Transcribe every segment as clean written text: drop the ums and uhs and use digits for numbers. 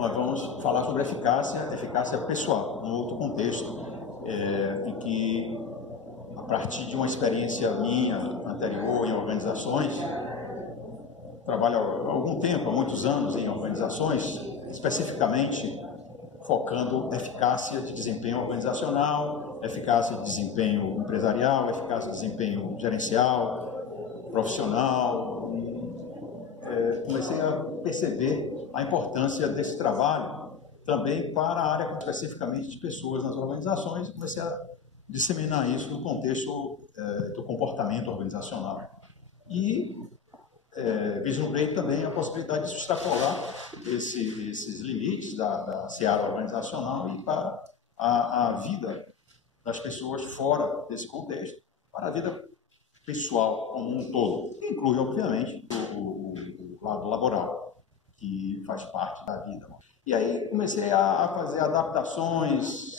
nós vamos falar sobre eficácia pessoal, num outro contexto, em que, a partir de uma experiência minha anterior em organizações, trabalho há algum tempo, há muitos anos em organizações, especificamente focando eficácia de desempenho organizacional, eficácia de desempenho empresarial, eficácia de desempenho gerencial, profissional. Comecei a perceber a importância desse trabalho também para a área especificamente de pessoas nas organizações, e comecei a disseminar isso no contexto do comportamento organizacional. E vislumbrei também a possibilidade de extrapolar esses limites da seara organizacional e para a vida das pessoas fora desse contexto, para a vida pessoal como um todo, que inclui, obviamente, o lado laboral, que faz parte da vida. E aí comecei a fazer adaptações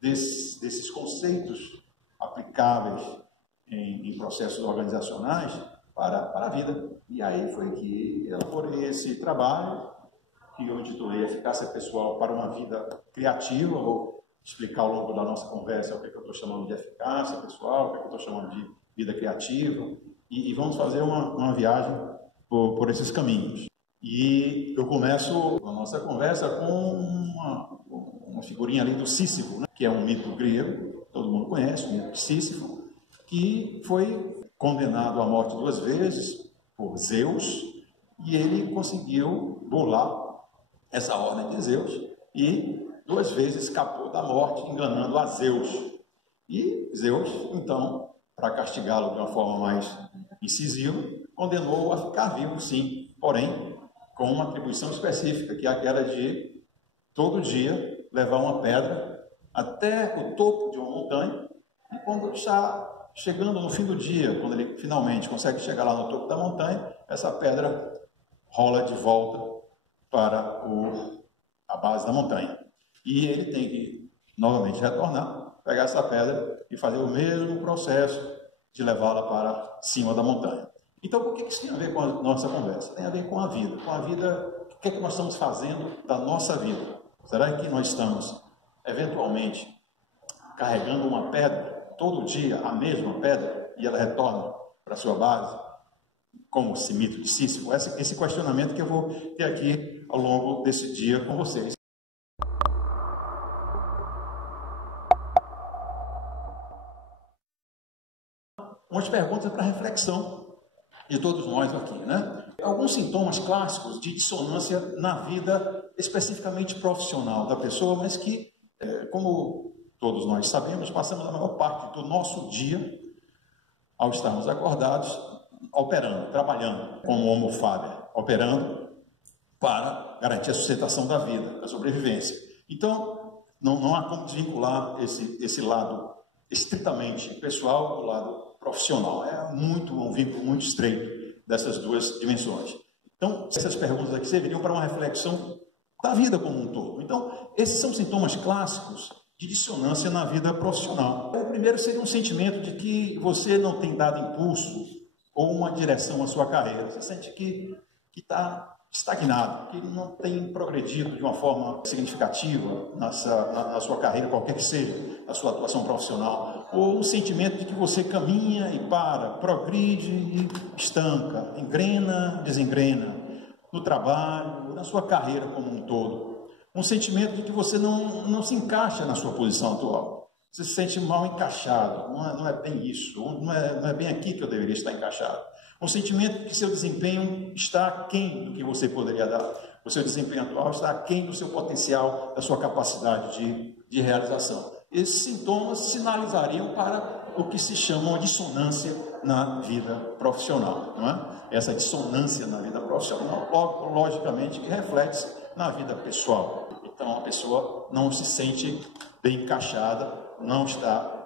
desses conceitos aplicáveis em processos organizacionais para a vida. E aí foi que elaborei esse trabalho, que eu intitulei Eficácia Pessoal para uma Vida Criativa. Vou explicar ao longo da nossa conversa o que eu estou chamando de eficácia pessoal, o que eu estou chamando de vida criativa, e vamos fazer uma viagem por esses caminhos. E eu começo a nossa conversa com uma figurinha ali do Sísifo, né? Que é um mito grego, todo mundo conhece, o mito de Sísifo, que foi condenado à morte 2 vezes por Zeus, e ele conseguiu burlar essa ordem de Zeus e 2 vezes escapou da morte, enganando a Zeus. E Zeus, então, para castigá-lo de uma forma mais incisiva, condenou-o a ficar vivo, sim, porém, com uma atribuição específica, que é aquela de, todo dia, levar uma pedra até o topo de uma montanha, e quando está chegando no fim do dia, quando ele finalmente consegue chegar lá no topo da montanha, essa pedra rola de volta para a base da montanha. E ele tem que, novamente, retornar, pegar essa pedra e fazer o mesmo processo de levá-la para cima da montanha. Então, por que isso tem a ver com a nossa conversa? Tem a ver com a vida. Com a vida, o que é que nós estamos fazendo da nossa vida? Será que nós estamos, eventualmente, carregando uma pedra, todo dia a mesma pedra, e ela retorna para a sua base, como esse mito de Sísifo? Esse questionamento que eu vou ter aqui ao longo desse dia com vocês. Umas perguntas para reflexão de todos nós aqui, né? Alguns sintomas clássicos de dissonância na vida especificamente profissional da pessoa, mas que, como todos nós sabemos, passamos a maior parte do nosso dia, ao estarmos acordados, operando, trabalhando como homo faber, operando para garantir a sustentação da vida, a sobrevivência. Então, não há como desvincular esse lado estritamente pessoal do lado profissional. É um vínculo muito estreito dessas duas dimensões. Então, essas perguntas aqui serviriam para uma reflexão da vida como um todo. Então, esses são sintomas clássicos de dissonância na vida profissional. O primeiro seria um sentimento de que você não tem dado impulso ou uma direção à sua carreira. Você sente que está estagnado, que não tem progredido de uma forma significativa na sua carreira, qualquer que seja a sua atuação profissional, ou um sentimento de que você caminha e para, progride e estanca, engrena, desengrena, no trabalho, na sua carreira como um todo. Um sentimento de que você não se encaixa na sua posição atual. Você se sente mal encaixado, não é bem isso, não é bem aqui que eu deveria estar encaixado. Um sentimento de que seu desempenho está aquém do que você poderia dar. O seu desempenho atual está aquém do seu potencial, da sua capacidade de realização. Esses sintomas sinalizariam para o que se chama uma dissonância na vida profissional, não é? Essa dissonância na vida profissional, logicamente, que reflete-se na vida pessoal. Então, a pessoa não se sente bem encaixada, não está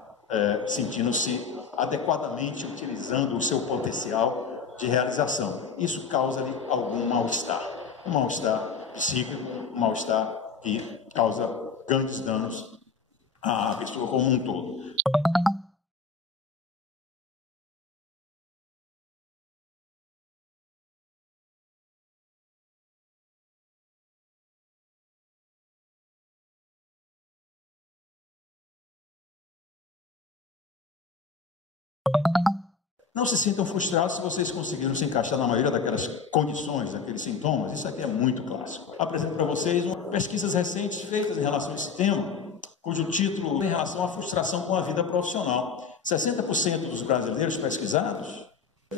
sentindo-se adequadamente utilizando o seu potencial de realização. Isso causa-lhe algum mal-estar. Um mal-estar psíquico, um mal-estar que causa grandes danos à pessoa como um todo. Não se sintam frustrados se vocês conseguiram se encaixar na maioria daquelas condições, daqueles sintomas. Isso aqui é muito clássico. Apresento para vocês pesquisas recentes feitas em relação a esse tema, cujo título é em relação à frustração com a vida profissional. 60% dos brasileiros pesquisados,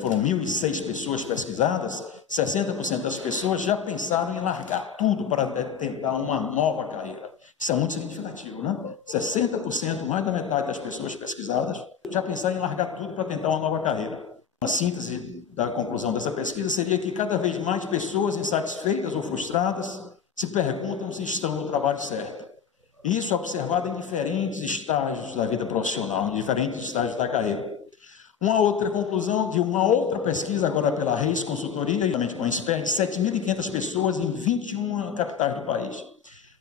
foram 1.006 pessoas pesquisadas, 60% das pessoas já pensaram em largar tudo para tentar uma nova carreira. Isso é muito significativo, né? 60%, mais da metade das pessoas pesquisadas, já pensaram em largar tudo para tentar uma nova carreira. A síntese da conclusão dessa pesquisa seria que cada vez mais pessoas insatisfeitas ou frustradas se perguntam se estão no trabalho certo. E isso é observado em diferentes estágios da vida profissional, em diferentes estágios da carreira. Uma outra conclusão de uma outra pesquisa, agora pela Reis Consultoria, juntamente com a Insper, de 7.500 pessoas em 21 capitais do país.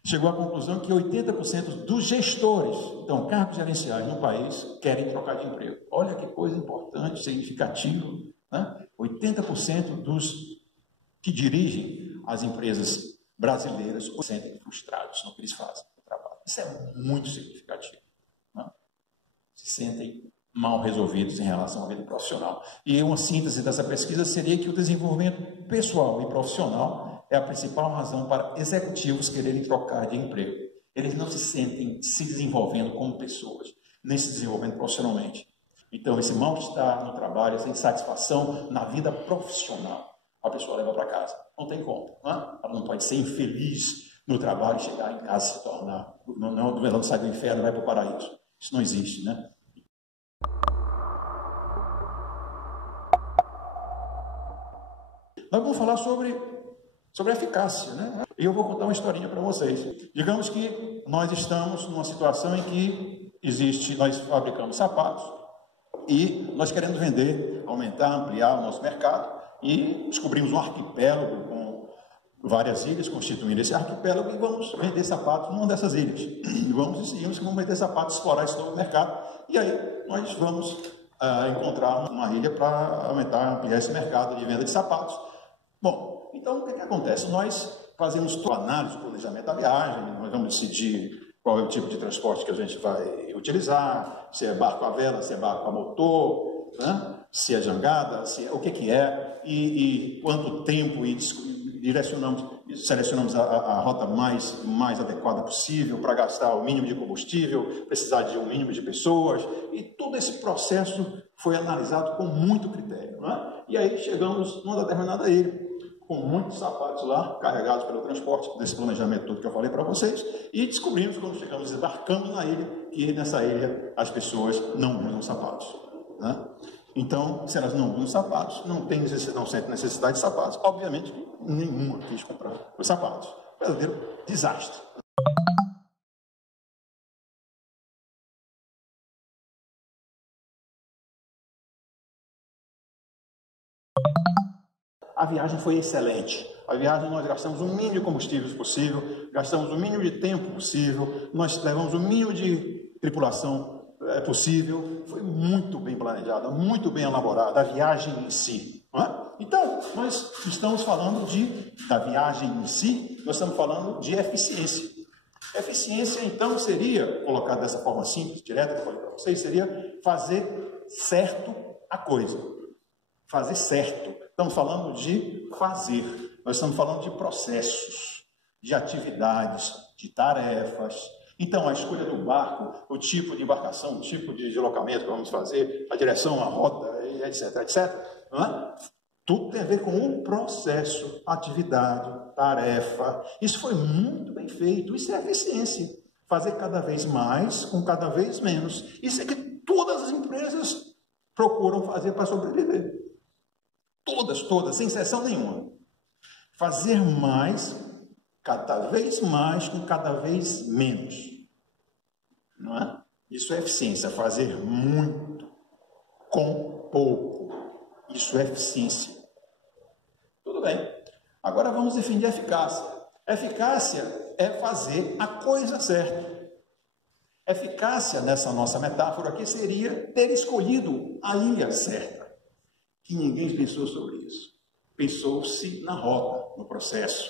Chegou à conclusão que 80% dos gestores, então cargos gerenciais no país, querem trocar de emprego. Olha que coisa importante, significativa, né? 80% dos que dirigem as empresas brasileiras se sentem frustrados no que eles fazem no trabalho. Isso é muito significativo, né? Se sentem mal resolvidos em relação à vida profissional. E uma síntese dessa pesquisa seria que o desenvolvimento pessoal e profissional é a principal razão para executivos quererem trocar de emprego. Eles não se sentem se desenvolvendo como pessoas, nem se desenvolvendo profissionalmente. Então, esse mal-estar no trabalho, essa insatisfação na vida profissional, a pessoa leva para casa. Não tem como, não é? Ela não pode ser infeliz no trabalho e chegar em casa e se tornar, não sai do inferno e vai para o paraíso. Isso não existe, né? Nós vamos falar sobre eficácia, né? E eu vou contar uma historinha para vocês. Digamos que nós estamos numa situação em que nós fabricamos sapatos e nós queremos vender, aumentar, ampliar o nosso mercado e descobrimos um arquipélago com várias ilhas constituindo esse arquipélago e vamos vender sapatos numa dessas ilhas. E decidimos que vamos vender sapatos, explorar esse novo mercado e aí nós vamos encontrar uma ilha para aumentar, ampliar esse mercado de venda de sapatos. Bom, então o que acontece? Nós fazemos toda a análise, o planejamento da viagem, nós vamos decidir qual é o tipo de transporte que a gente vai utilizar, se é barco a vela, se é barco a motor, né? Se é jangada, o que é, e quanto tempo, e selecionamos a rota mais adequada possível para gastar o mínimo de combustível, precisar de um mínimo de pessoas, e todo esse processo foi analisado com muito critério, né? E aí chegamos numa determinada ilha, com muitos sapatos lá, carregados pelo transporte, desse planejamento todo que eu falei para vocês, e descobrimos, quando chegamos, desembarcamos na ilha, que nessa ilha as pessoas não usam sapatos, né? Então, se elas não usam sapatos, não sentem necessidade de sapatos, obviamente, nenhuma quis comprar os sapatos. Verdadeiro desastre. A viagem foi excelente. A viagem nós gastamos o mínimo de combustíveis possível, gastamos o mínimo de tempo possível, nós levamos o mínimo de tripulação possível. Foi muito bem planejada, muito bem elaborada a viagem em si, não é? Então, nós estamos falando da viagem em si, nós estamos falando de eficiência. Eficiência, então, seria, colocado dessa forma simples, direta, que eu falei para vocês, seria fazer certo a coisa. Fazer certo. Estamos falando de fazer. Nós estamos falando de processos, de atividades, de tarefas. Então, a escolha do barco, o tipo de embarcação, o tipo de deslocamento que vamos fazer, a direção, a rota, etc., etc., não é? Tudo tem a ver com o processo, atividade, tarefa. Isso foi muito bem feito. Isso é eficiência. Fazer cada vez mais com cada vez menos. Isso é que todas as empresas procuram fazer para sobreviver. Todas, sem exceção nenhuma. Fazer mais, cada vez mais, com cada vez menos. Não é? Isso é eficiência, fazer muito com pouco. Isso é eficiência. Tudo bem. Agora vamos definir a eficácia. Eficácia é fazer a coisa certa. Eficácia, nessa nossa metáfora aqui, seria ter escolhido a ilha certa. Que ninguém pensou sobre isso. Pensou-se na rota, no processo,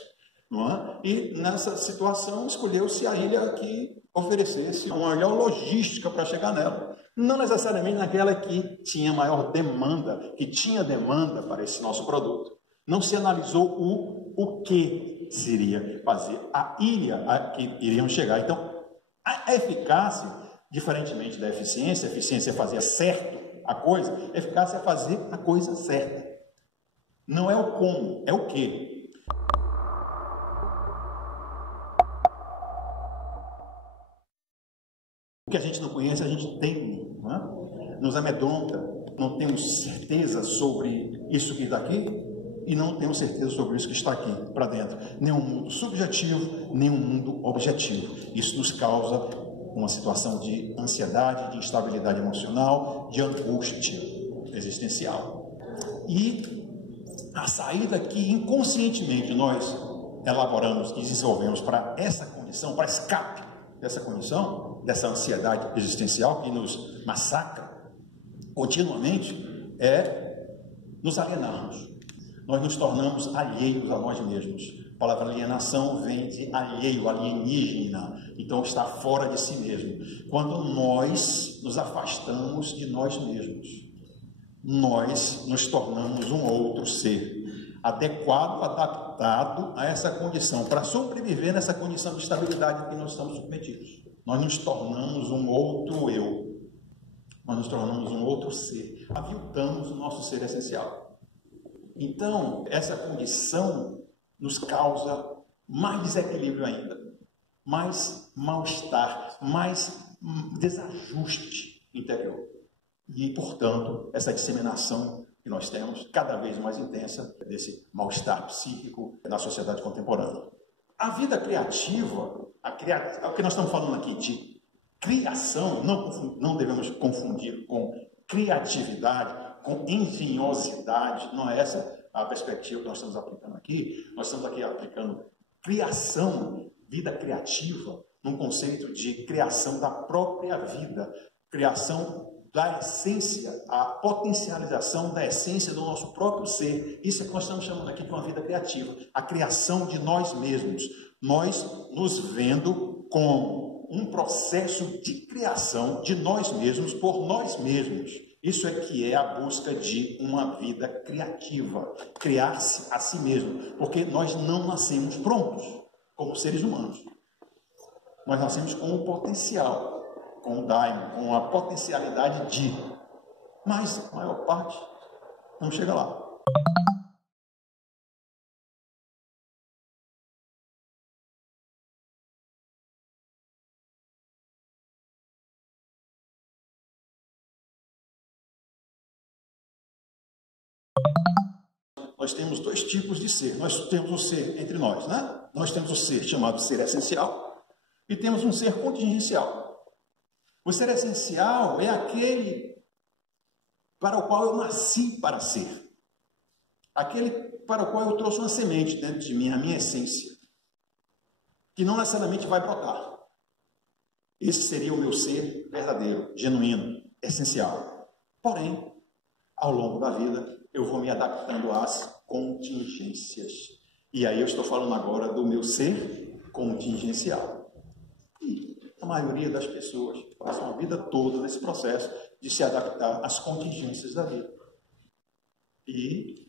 não é? E nessa situação escolheu-se a ilha que oferecesse uma melhor logística para chegar nela. Não necessariamente naquela que tinha maior demanda, que tinha demanda para esse nosso produto. Não se analisou o que seria fazer, a ilha a que iriam chegar. Então, a eficácia, diferentemente da eficiência, a eficiência é fazer certo a coisa, a eficácia é fazer a coisa certa. Não é o como, é o que. O que a gente não conhece, a gente teme, não é? Nos amedronta, não temos certeza sobre isso que está aqui e não temos certeza sobre isso que está aqui para dentro. Nem um mundo subjetivo, nem um mundo objetivo. Isso nos causa uma situação de ansiedade, de instabilidade emocional, de angústia existencial. E a saída que inconscientemente nós elaboramos e desenvolvemos para essa condição, para escape dessa condição, dessa ansiedade existencial que nos massacra continuamente, é nos alienarmos. Nós nos tornamos alheios a nós mesmos. A palavra alienação vem de alheio, alienígena, então está fora de si mesmo. Quando nós nos afastamos de nós mesmos, nós nos tornamos um outro ser, adequado, adaptado a essa condição, para sobreviver nessa condição de estabilidade que nós estamos submetidos. Nós nos tornamos um outro eu, nós nos tornamos um outro ser, aviltamos o nosso ser essencial. Então, essa condição nos causa mais desequilíbrio ainda, mais mal-estar, mais desajuste interior. E, portanto, essa disseminação que nós temos, cada vez mais intensa, desse mal-estar psíquico na sociedade contemporânea. A vida criativa, o que nós estamos falando aqui de criação, não devemos confundir com criatividade, com engenhosidade, não é essa a perspectiva que nós estamos aplicando aqui. Nós estamos aqui aplicando criação, vida criativa, num conceito de criação da própria vida, criação da essência, a potencialização da essência do nosso próprio ser. Isso é que nós estamos chamando aqui de uma vida criativa, a criação de nós mesmos, nós nos vendo como um processo de criação de nós mesmos por nós mesmos. Isso é que é a busca de uma vida criativa, criar-se a si mesmo, porque nós não nascemos prontos como seres humanos. Nós nascemos com um potencial, com o daimon, com a potencialidade de, mas a maior parte não chega lá. Nós temos dois tipos de ser. Nós temos o ser entre nós, né? Nós temos o ser chamado ser essencial e temos um ser contingencial. O ser essencial é aquele para o qual eu nasci para ser. Aquele para o qual eu trouxe uma semente dentro de mim, a minha essência, que não necessariamente vai brotar. Esse seria o meu ser verdadeiro, genuíno, essencial. Porém, ao longo da vida, eu vou me adaptando às contingências. E aí eu estou falando agora do meu ser contingencial. E a maioria das pessoas passam a vida toda nesse processo de se adaptar às contingências da vida. E,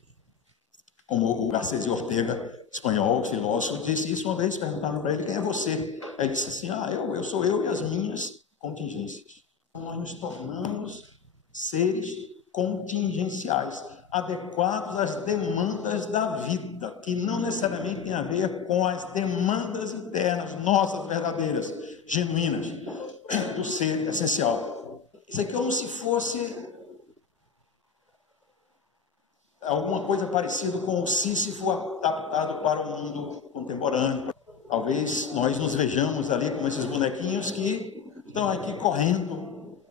como o Garcés Ortega, espanhol, filósofo, disse isso uma vez, perguntaram para ele, quem é você? Aí ele disse assim, eu sou eu e as minhas contingências. Então, nós nos tornamos seres contingenciais, adequados às demandas da vida, que não necessariamente tem a ver com as demandas internas, nossas, verdadeiras, genuínas, do ser essencial. Isso aqui é como se fosse alguma coisa parecida com o Sísifo adaptado para o mundo contemporâneo. Talvez nós nos vejamos ali como esses bonequinhos que estão aqui correndo,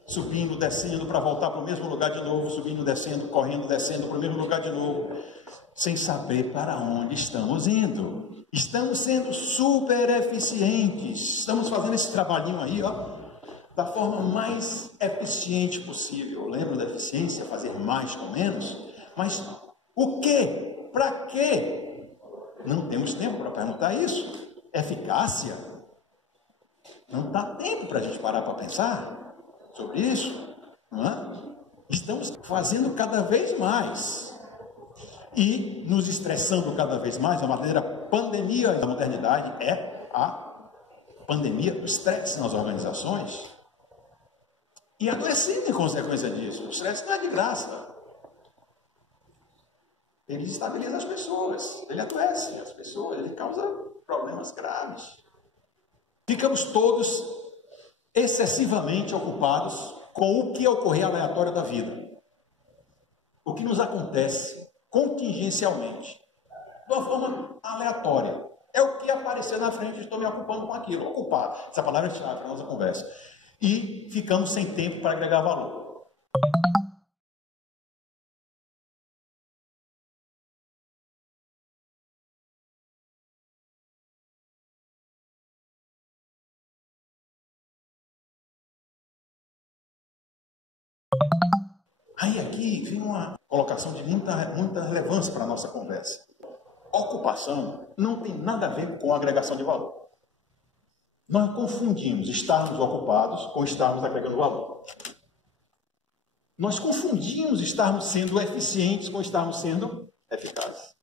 subindo, descendo para voltar para o mesmo lugar de novo, subindo, descendo, correndo, descendo para o mesmo lugar de novo, sem saber para onde estamos indo. Estamos sendo super eficientes, estamos fazendo esse trabalhinho aí, da forma mais eficiente possível. Lembra da eficiência, fazer mais com menos? Mas o quê? Para quê? Não temos tempo para perguntar isso. Eficácia? Não dá tempo para a gente parar para pensar sobre isso. não é? Estamos fazendo cada vez mais e nos estressando cada vez mais. A verdadeira pandemia da modernidade é a pandemia do estresse nas organizações e adoecendo em consequência disso. O estresse não é de graça. Ele desestabiliza as pessoas, ele adoece as pessoas, ele causa problemas graves. Ficamos todos excessivamente ocupados com o que ocorrer aleatório da vida. O que nos acontece contingencialmente, de uma forma aleatória. É o que aparecer na frente, estou me ocupando com aquilo, ocupado. Essa palavra é chave para a nossa conversa. E ficamos sem tempo para agregar valor. Aí aqui vem uma colocação de muita relevância para a nossa conversa. Ocupação não tem nada a ver com agregação de valor. Nós confundimos estarmos ocupados com estarmos agregando valor. Nós confundimos estarmos sendo eficientes com estarmos sendo eficazes.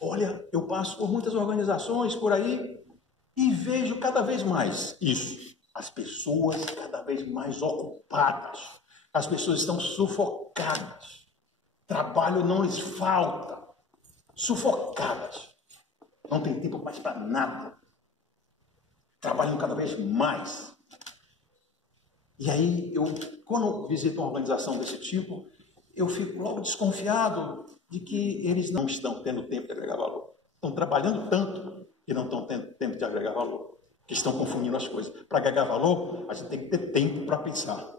Olha, eu passo por muitas organizações por aí e vejo cada vez mais isso. As pessoas cada vez mais ocupadas. As pessoas estão sufocadas. Trabalho não lhes falta. Sufocadas. Não tem tempo mais para nada. Trabalham cada vez mais. E aí, quando eu visito uma organização desse tipo, eu fico logo desconfiado de que eles não estão tendo tempo de agregar valor. Estão trabalhando tanto que não estão tendo tempo de agregar valor. Que estão confundindo as coisas. Para agregar valor, a gente tem que ter tempo para pensar.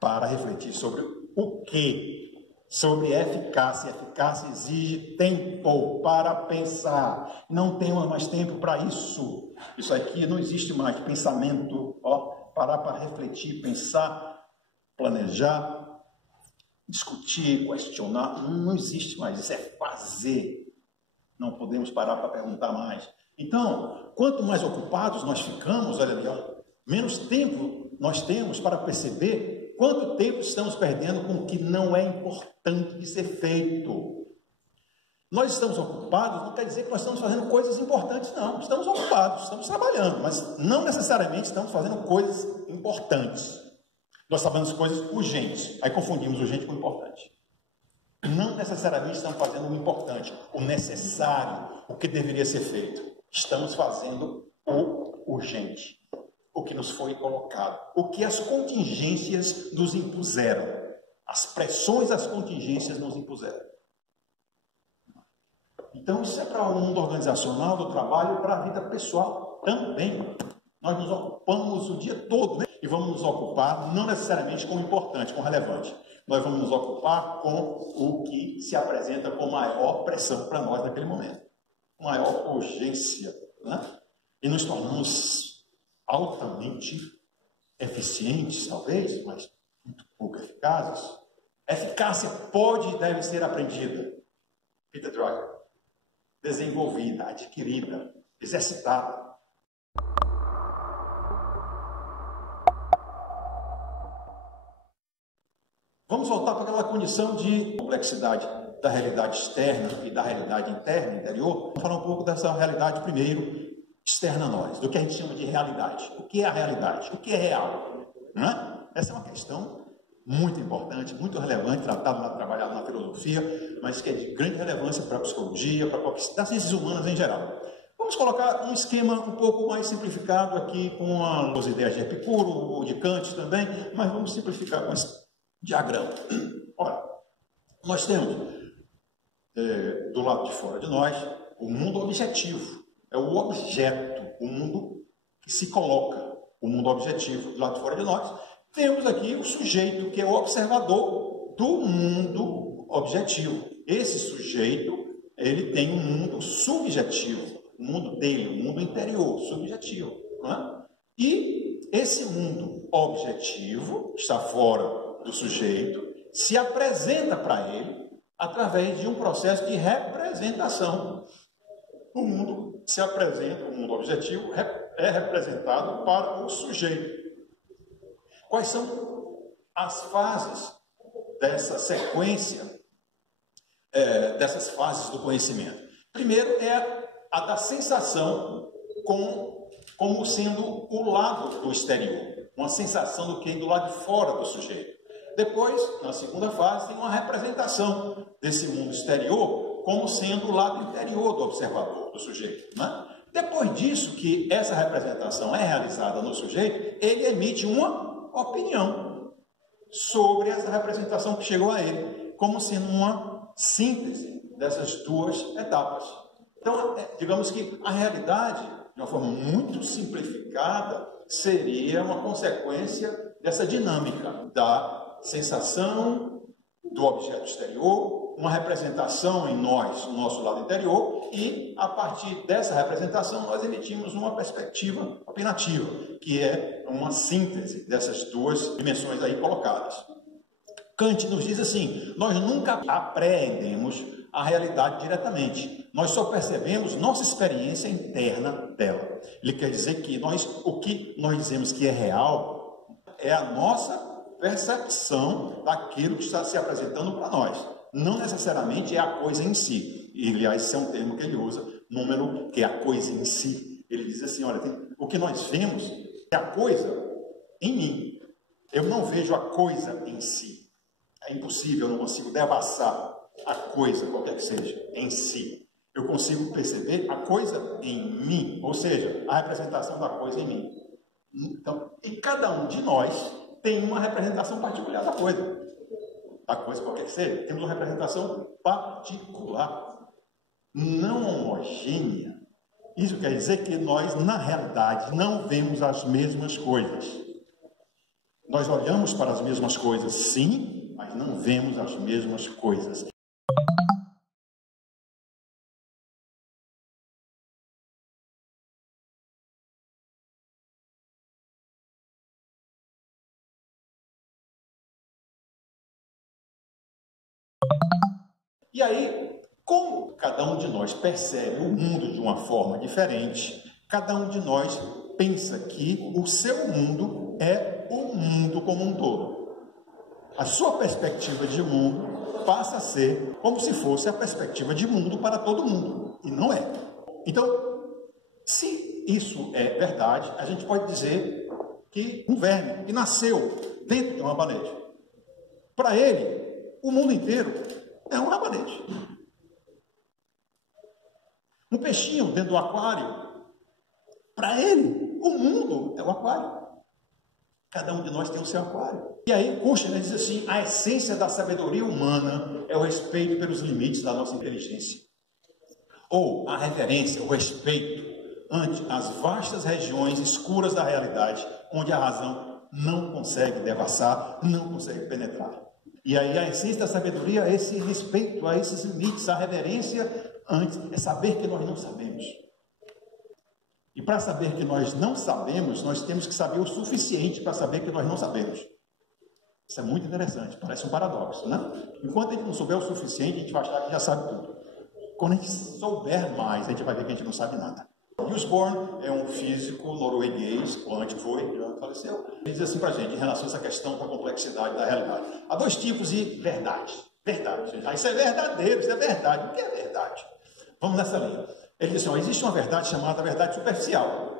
Para refletir sobre o quê? Sobre eficácia. Eficácia exige tempo para pensar. Não temos mais tempo para isso. Isso aqui não existe mais. Pensamento, parar para refletir, pensar, planejar, discutir, questionar. Não existe mais. Isso é fazer. Não podemos parar para perguntar mais. Então, quanto mais ocupados nós ficamos, olha ali, menos tempo nós temos para perceber quanto tempo estamos perdendo com o que não é importante de ser feito. Nós estamos ocupados, não quer dizer que nós estamos fazendo coisas importantes, não. Estamos ocupados, estamos trabalhando, mas não necessariamente estamos fazendo coisas importantes. Nós sabemos coisas urgentes, aí confundimos urgente com importante. Não necessariamente estamos fazendo o importante, o necessário, o que deveria ser feito. Estamos fazendo o urgente. O que nos foi colocado, o que as contingências nos impuseram, as pressões das contingências nos impuseram. Então, isso é para o mundo organizacional, do trabalho, para a vida pessoal também. Nós nos ocupamos o dia todo, né? E vamos nos ocupar não necessariamente com o importante, com o relevante. Nós vamos nos ocupar com o que se apresenta com maior pressão para nós naquele momento, maior urgência, né? E nos tornamos altamente eficientes, talvez, mas muito pouco eficazes. Eficácia pode e deve ser aprendida. Peter Drucker. Desenvolvida, adquirida, exercitada. Vamos voltar para aquela condição de complexidade da realidade externa e da realidade interna, interior. Vamos falar um pouco dessa realidade primeiro, externa a nós, do que a gente chama de realidade. O que é a realidade? O que é real? Não é? Essa é uma questão muito importante, muito relevante, trabalhada na filosofia, mas que é de grande relevância para a psicologia, para as ciências humanas em geral. Vamos colocar um esquema um pouco mais simplificado aqui com as ideias de Epicuro ou de Kant também, mas vamos simplificar com esse diagrama. Olha, nós temos do lado de fora de nós o mundo objetivo. É o objeto, o mundo que se coloca, o mundo objetivo do lado de fora de nós. Temos aqui o sujeito, que é o observador do mundo objetivo. Esse sujeito, ele tem um mundo subjetivo, o mundo dele, o mundo interior, subjetivo. Não é? E esse mundo objetivo, está fora do sujeito, se apresenta para ele através de um processo de representação. O mundo se apresenta, o mundo objetivo é representado para o sujeito. Quais são as fases dessa sequência, dessas fases do conhecimento. Primeiro é a da sensação como sendo o lado do exterior, uma sensação do que do lado de fora do sujeito. Depois, na segunda fase, tem uma representação desse mundo exterior como sendo o lado interior do observador, do sujeito, né? Depois disso, que essa representação é realizada no sujeito, ele emite uma opinião sobre essa representação que chegou a ele, como sendo uma síntese dessas duas etapas. Então, digamos que a realidade, de uma forma muito simplificada, seria uma consequência dessa dinâmica da sensação do objeto exterior, uma representação em nós, no nosso lado interior, e a partir dessa representação nós emitimos uma perspectiva opinativa, que é uma síntese dessas duas dimensões aí colocadas. Kant nos diz assim: nós nunca apreendemos a realidade diretamente, nós só percebemos nossa experiência interna dela. Ele quer dizer que o que nós dizemos que é real é a nossa percepção daquilo que está se apresentando para nós. Não necessariamente é a coisa em si. E, aliás, esse é um termo que ele usa, número, que é a coisa em si. Ele diz assim, olha, o que nós vemos é a coisa em mim. Eu não vejo a coisa em si. É impossível, eu não consigo devassar a coisa, qualquer que seja, em si. Eu consigo perceber a coisa em mim, ou seja, a representação da coisa em mim. Então, e cada um de nós tem uma representação particular da coisa. A coisa qualquer que seja, temos uma representação particular, não homogênea. Isso quer dizer que nós, na realidade, não vemos as mesmas coisas. Nós olhamos para as mesmas coisas, sim, mas não vemos as mesmas coisas. E aí, como cada um de nós percebe o mundo de uma forma diferente, cada um de nós pensa que o seu mundo é o mundo como um todo. A sua perspectiva de mundo passa a ser como se fosse a perspectiva de mundo para todo mundo, e não é. Então, se isso é verdade, a gente pode dizer que um verme que nasceu dentro de um rabanete, para ele, o mundo inteiro é um rabanete. Um peixinho dentro do aquário, para ele, o mundo é o aquário. Cada um de nós tem o seu aquário. E aí, Kushner diz assim, a essência da sabedoria humana é o respeito pelos limites da nossa inteligência. Ou a reverência, o respeito ante as vastas regiões escuras da realidade, onde a razão não consegue devassar, não consegue penetrar. E aí a essência da sabedoria é esse respeito a esses limites, a reverência antes, é saber que nós não sabemos. E para saber que nós não sabemos, nós temos que saber o suficiente para saber que nós não sabemos. Isso é muito interessante, parece um paradoxo, né? Enquanto a gente não souber o suficiente, a gente vai achar que já sabe tudo. Quando a gente souber mais, a gente vai ver que a gente não sabe nada. Niels Bohr é um físico norueguês, quântico, já faleceu. Ele diz assim para a gente, em relação a essa questão da complexidade da realidade. Há dois tipos de verdade. Verdade. Isso é verdadeiro, isso é verdade. O que é verdade? Vamos nessa linha. Ele diz assim, existe uma verdade chamada verdade superficial.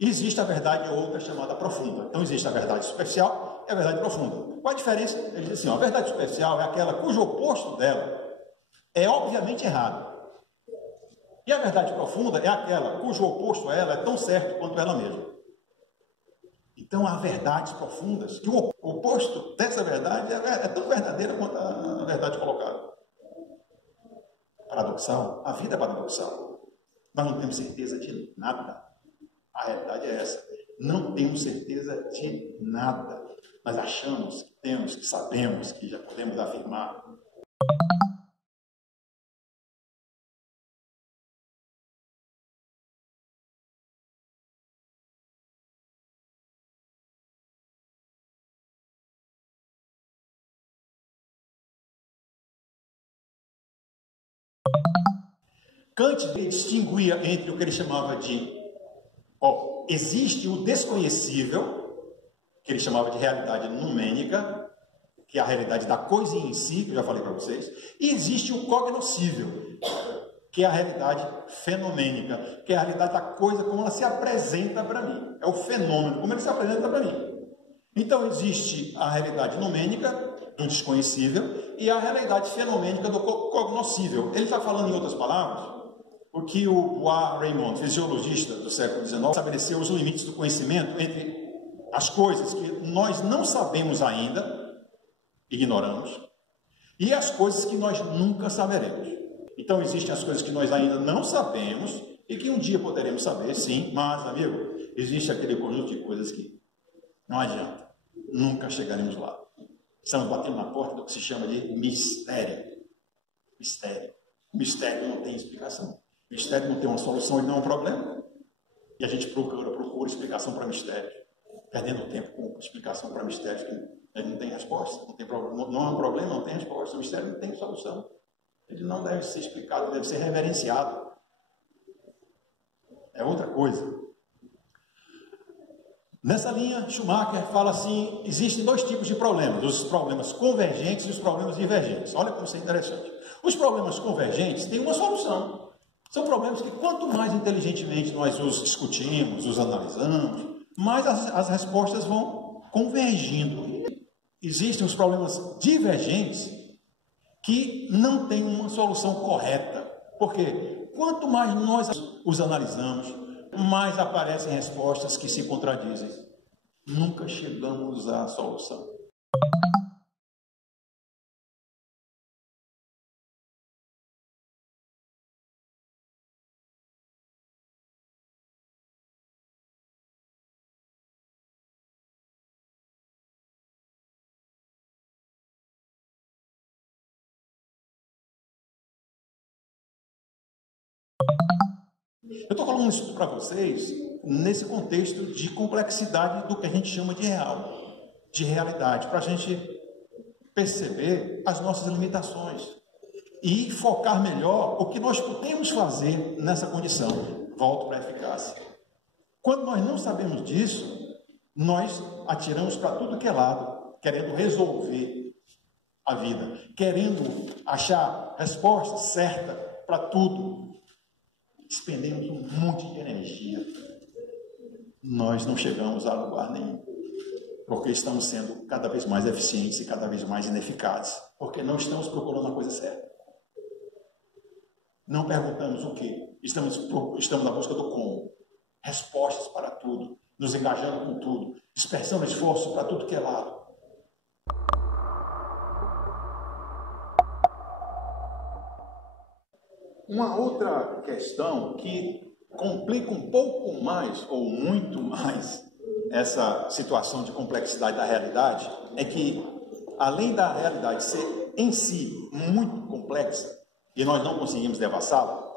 E existe a verdade outra chamada profunda. Então existe a verdade superficial e a verdade profunda. Qual a diferença? Ele diz assim, a verdade superficial é aquela cujo oposto dela é obviamente errado. E a verdade profunda é aquela cujo oposto a ela é tão certo quanto ela mesma. Então há verdades profundas que o oposto dessa verdade é tão verdadeira quanto a verdade colocada. Paradoxal? A vida é paradoxal. Nós não temos certeza de nada. A realidade é essa. Não temos certeza de nada. Nós achamos que temos, que sabemos, que já podemos afirmar. Kant distinguia entre o que ele chamava de existe o desconhecível que ele chamava de realidade numênica, que é a realidade da coisa em si, que eu já falei para vocês, e existe o cognoscível, que é a realidade fenomênica, que é a realidade da coisa como ela se apresenta para mim. É o fenômeno, como ele se apresenta para mim. Então existe a realidade numênica, do desconhecível, e a realidade fenomênica do cognoscível. Ele está falando, em outras palavras, o que o Bois Reymond, fisiologista do século XIX, estabeleceu os limites do conhecimento entre as coisas que nós não sabemos ainda, ignoramos, e as coisas que nós nunca saberemos. Então existem as coisas que nós ainda não sabemos e que um dia poderemos saber, sim, mas, amigo, existe aquele conjunto de coisas que não adianta, nunca chegaremos lá. Estamos batendo na porta do que se chama de mistério. Mistério. Mistério não tem explicação. Mistério não tem uma solução, ele não é um problema. E a gente procura explicação para mistérios, perdendo tempo com explicação para mistérios que ele não tem resposta, não tem problema, não é um problema, não tem resposta. O mistério não tem solução. Ele não deve ser explicado, deve ser reverenciado. É outra coisa. Nessa linha, Schumacher fala assim, existem dois tipos de problemas, os problemas convergentes e os problemas divergentes. Olha como isso é interessante. Os problemas convergentes têm uma solução. São problemas que quanto mais inteligentemente nós os discutimos, os analisamos, mais as respostas vão convergindo. E existem os problemas divergentes que não têm uma solução correta. Porque quanto mais nós os analisamos, mais aparecem respostas que se contradizem. Nunca chegamos à solução. Eu estou falando isso para vocês nesse contexto de complexidade do que a gente chama de real, de realidade, para a gente perceber as nossas limitações e focar melhor o que nós podemos fazer nessa condição. Volto para a eficácia. Quando nós não sabemos disso, nós atiramos para tudo que é lado, querendo resolver a vida, querendo achar resposta certa para tudo. Expendemos um monte de energia. Nós não chegamos a lugar nenhum. Porque estamos sendo cada vez mais eficientes e cada vez mais ineficazes. Porque não estamos procurando a coisa certa. Não perguntamos o que. Estamos na busca do como. Respostas para tudo. Nos engajando com tudo. Dispersando esforço para tudo que é lado. Uma outra questão que complica um pouco mais, ou muito mais, essa situação de complexidade da realidade, é que, além da realidade ser em si muito complexa, e nós não conseguimos devassá-la,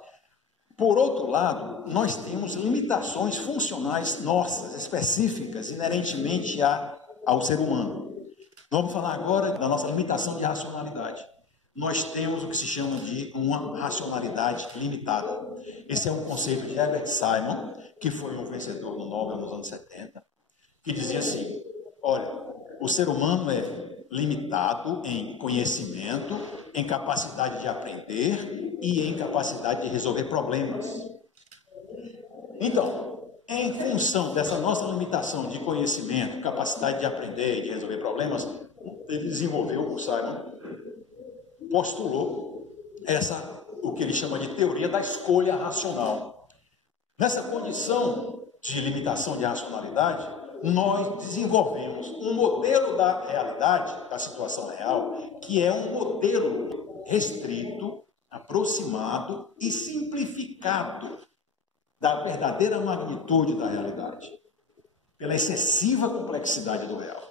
por outro lado, nós temos limitações funcionais nossas, específicas, inerentemente ao ser humano. Vamos falar agora da nossa limitação de racionalidade. Nós temos o que se chama de uma racionalidade limitada. Esse é um conceito de Herbert Simon, que foi um vencedor do Nobel nos anos 70, que dizia assim, olha, o ser humano é limitado em conhecimento, em capacidade de aprender e em capacidade de resolver problemas. Então, em função dessa nossa limitação de conhecimento, capacidade de aprender e de resolver problemas, ele desenvolveu, o Simon, postulou o que ele chama de teoria da escolha racional. Nessa condição de limitação de racionalidade, nós desenvolvemos um modelo da realidade, da situação real, que é um modelo restrito, aproximado e simplificado da verdadeira magnitude da realidade, pela excessiva complexidade do real.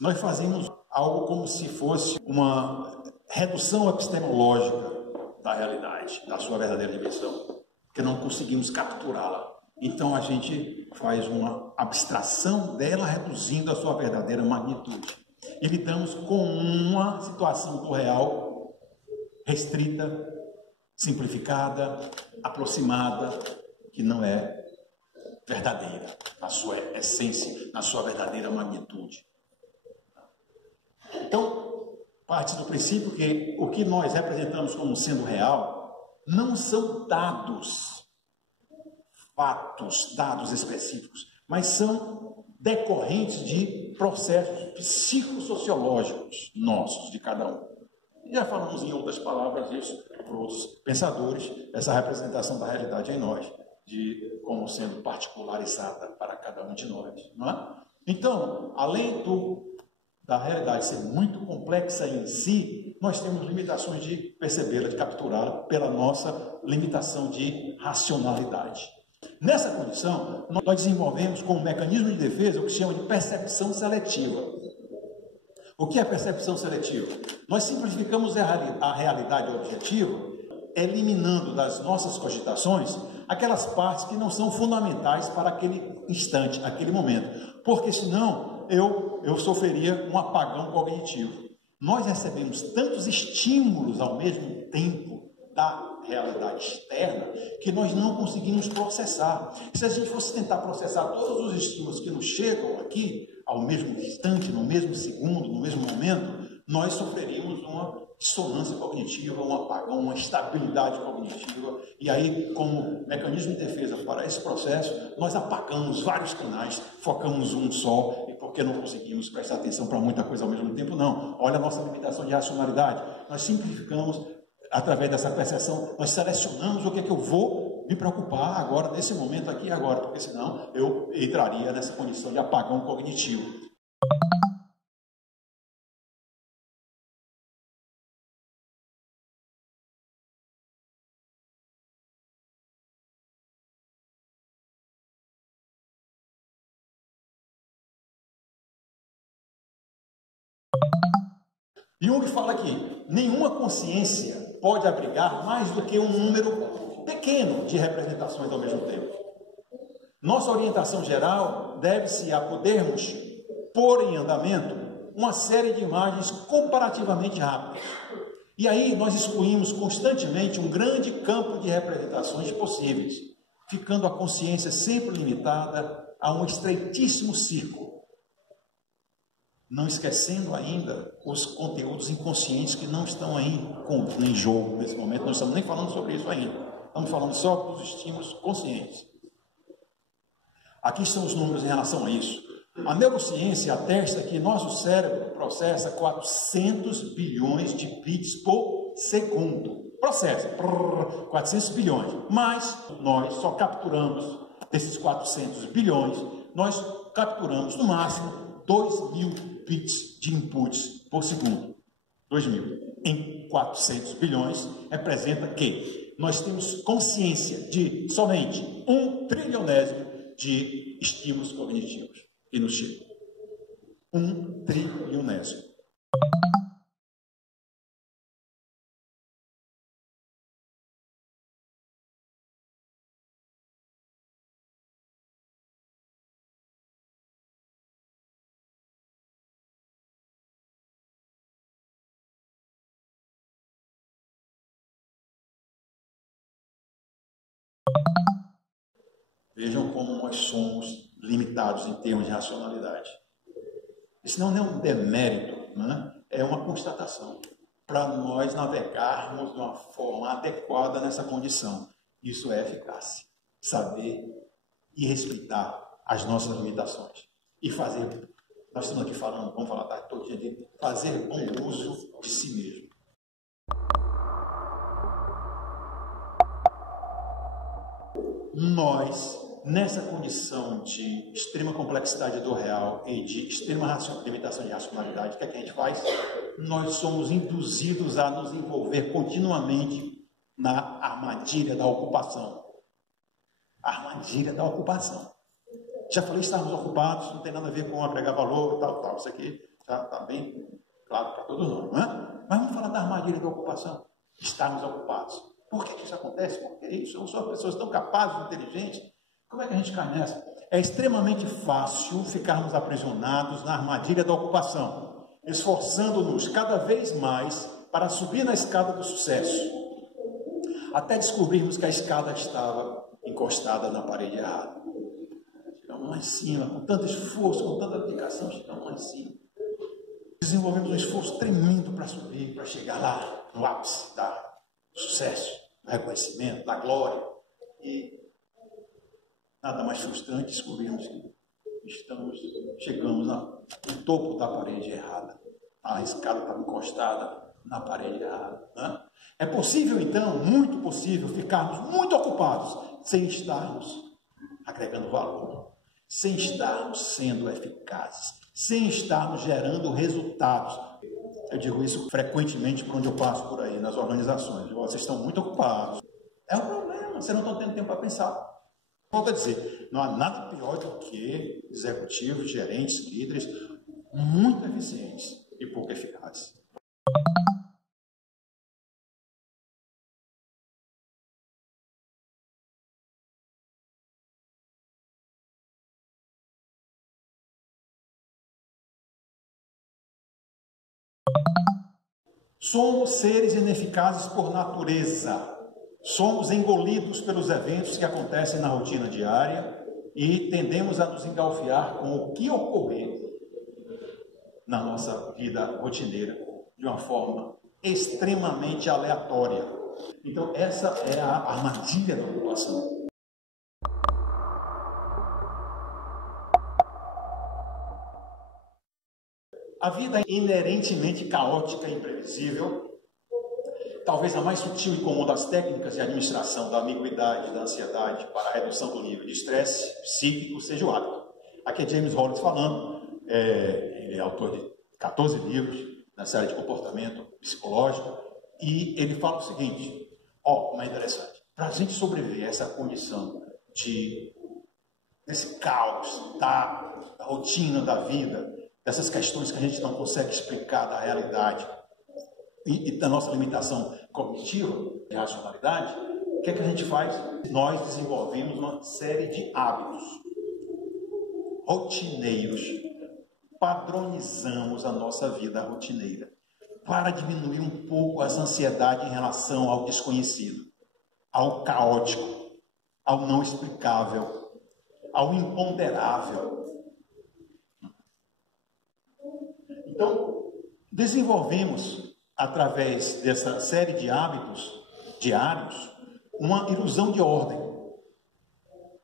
Nós fazemos algo como se fosse uma redução epistemológica da realidade, da sua verdadeira dimensão, porque não conseguimos capturá-la. Então a gente faz uma abstração dela, reduzindo a sua verdadeira magnitude. E lidamos com uma situação do real restrita, simplificada, aproximada, que não é verdadeira, na sua essência, na sua verdadeira magnitude. Então, parte do princípio que o que nós representamos como sendo real não são dados, fatos, dados específicos, mas são decorrentes de processos psicossociológicos nossos, de cada um. Já falamos em outras palavras isso, por outros pensadores, essa representação da realidade em nós, de como sendo particularizada para cada um de nós, não é? Então, além da realidade ser muito complexa em si, nós temos limitações de percebê-la, de capturá-la pela nossa limitação de racionalidade. Nessa condição, nós desenvolvemos como mecanismo de defesa o que se chama de percepção seletiva. O que é percepção seletiva? Nós simplificamos a realidade objetiva, eliminando das nossas cogitações aquelas partes que não são fundamentais para aquele instante, aquele momento. Porque senão eu sofreria um apagão cognitivo. Nós recebemos tantos estímulos ao mesmo tempo da realidade externa que nós não conseguimos processar. Se a gente fosse tentar processar todos os estímulos que nos chegam aqui, ao mesmo instante, no mesmo segundo, no mesmo momento, nós sofreríamos uma dissonância cognitiva, um apagão, uma instabilidade cognitiva, e aí, como mecanismo de defesa para esse processo, nós apagamos vários canais, focamos um só, e porque não conseguimos prestar atenção para muita coisa ao mesmo tempo, não. Olha a nossa limitação de racionalidade. Nós simplificamos, através dessa percepção, nós selecionamos o que é que eu vou me preocupar agora, nesse momento aqui e agora, porque senão eu entraria nessa condição de apagão cognitivo. Jung fala que nenhuma consciência pode abrigar mais do que um número pequeno de representações ao mesmo tempo. Nossa orientação geral deve-se a podermos pôr em andamento uma série de imagens comparativamente rápidas. E aí nós excluímos constantemente um grande campo de representações possíveis, ficando a consciência sempre limitada a um estreitíssimo círculo. Não esquecendo ainda os conteúdos inconscientes que não estão aí em jogo nesse momento. Não estamos nem falando sobre isso ainda. Estamos falando só dos estímulos conscientes. Aqui estão os números em relação a isso. A neurociência atesta que nosso cérebro processa 400 bilhões de bits por segundo. Processa 400 bilhões. Mas nós só capturamos, desses 400 bilhões, nós capturamos no máximo 2.000 bits de inputs por segundo. 2.000 em 400 bilhões representa que nós temos consciência de somente 1/trilionésimo de estímulos cognitivos que nos chegam. 1/trilionésimo. Vejam como nós somos limitados em termos de racionalidade. Isso não é um demérito, né? É uma constatação para nós navegarmos de uma forma adequada nessa condição. Isso é eficácia. Saber e respeitar as nossas limitações. E fazer, nós estamos aqui falando, vamos falar todo dia de fazer bom uso de si mesmo. Nós, nessa condição de extrema complexidade do real e de extrema limitação de racionalidade, o que é que a gente faz? Nós somos induzidos a nos envolver continuamente na armadilha da ocupação. A armadilha da ocupação. Já falei, estarmos ocupados, não tem nada a ver com agregar valor, tal. Isso aqui já está bem claro para todos nós, não é? Mas vamos falar da armadilha da ocupação. Estarmos ocupados. Por que isso acontece? Porque isso são pessoas tão capazes, inteligentes. Como é que a gente cai nessa? É extremamente fácil ficarmos aprisionados na armadilha da ocupação, esforçando-nos cada vez mais para subir na escada do sucesso, até descobrirmos que a escada estava encostada na parede errada. chegamos lá em cima, com tanto esforço, com tanta dedicação, chegamos lá em cima. Desenvolvemos um esforço tremendo para subir, para chegar lá no ápice do sucesso, do reconhecimento, da glória. E nada mais frustrante, descobrimos que chegamos no topo da parede errada. A escada estava encostada na parede errada. Né? É possível, então, muito possível, ficarmos muito ocupados sem estarmos agregando valor, sem estarmos sendo eficazes, sem estarmos gerando resultados. Eu digo isso frequentemente por onde eu passo por aí, nas organizações. Vocês estão muito ocupados. É um problema, vocês não estão tendo tempo para pensar. Volto a dizer, não há nada pior do que executivos, gerentes, líderes muito eficientes e pouco eficazes. Somos seres ineficazes por natureza. Somos engolidos pelos eventos que acontecem na rotina diária e tendemos a nos engalfiar com o que ocorrer na nossa vida rotineira de uma forma extremamente aleatória. Então, essa é a armadilha da ocupação. A vida é inerentemente caótica e imprevisível. Talvez a mais sutil e comum das técnicas de administração da ambiguidade e da ansiedade para a redução do nível de estresse psíquico seja o hábito. Aqui é James Hollis falando, ele é autor de 14 livros na série de comportamento psicológico, e ele fala o seguinte, como é interessante, para a gente sobreviver a essa condição desse caos da rotina da vida, dessas questões que a gente não consegue explicar da realidade, e da nossa limitação cognitiva e racionalidade, o que é que a gente faz? Nós desenvolvemos uma série de hábitos rotineiros, padronizamos a nossa vida rotineira para diminuir um pouco essa ansiedade em relação ao desconhecido, ao caótico, ao não explicável, ao imponderável. Então, desenvolvemos através dessa série de hábitos diários, uma ilusão de ordem.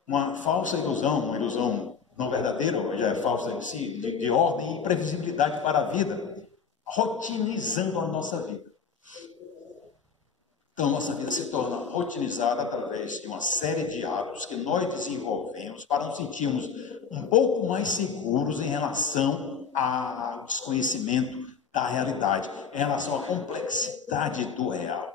Uma falsa ilusão, uma ilusão não verdadeira, ou já é falsa em si, de ordem e previsibilidade para a vida, rotinizando a nossa vida. Então, nossa vida se torna rotinizada através de uma série de hábitos que nós desenvolvemos para nos sentirmos um pouco mais seguros em relação ao desconhecimento da realidade, em relação à complexidade do real.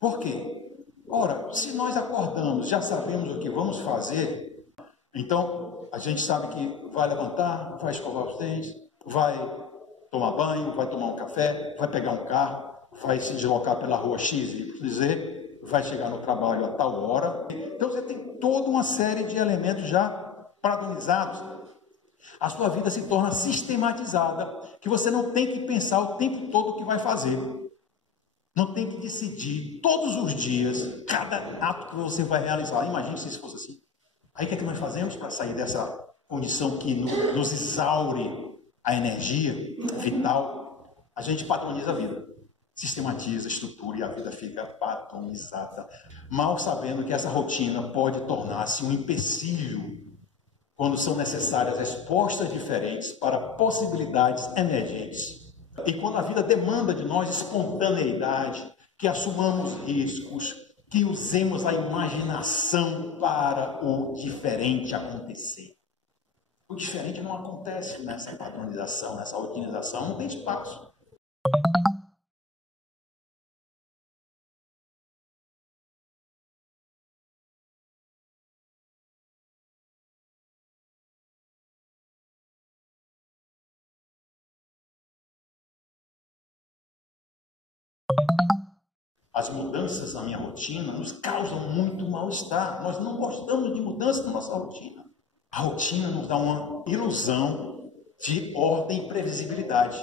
Por quê? Ora, se nós acordamos, já sabemos o que vamos fazer, então a gente sabe que vai levantar, vai escovar os dentes, vai tomar banho, vai tomar um café, vai pegar um carro, vai se deslocar pela rua X e Z, vai chegar no trabalho a tal hora. Então você tem toda uma série de elementos já padronizados. A sua vida se torna sistematizada, que você não tem que pensar o tempo todo o que vai fazer. Não tem que decidir todos os dias, cada ato que você vai realizar. Imagine se isso fosse assim. Aí o que é que nós fazemos para sair dessa condição que nos exaure a energia vital? A gente padroniza a vida. Sistematiza, estrutura e a vida fica padronizada. Mal sabendo que essa rotina pode tornar-se um empecilho quando são necessárias respostas diferentes para possibilidades emergentes. E quando a vida demanda de nós espontaneidade, que assumamos riscos, que usemos a imaginação para o diferente acontecer. O diferente não acontece nessa padronização, nessa rotinização, não tem espaço. As mudanças na minha rotina nos causam muito mal-estar. Nós não gostamos de mudança na nossa rotina. A rotina nos dá uma ilusão de ordem e previsibilidade.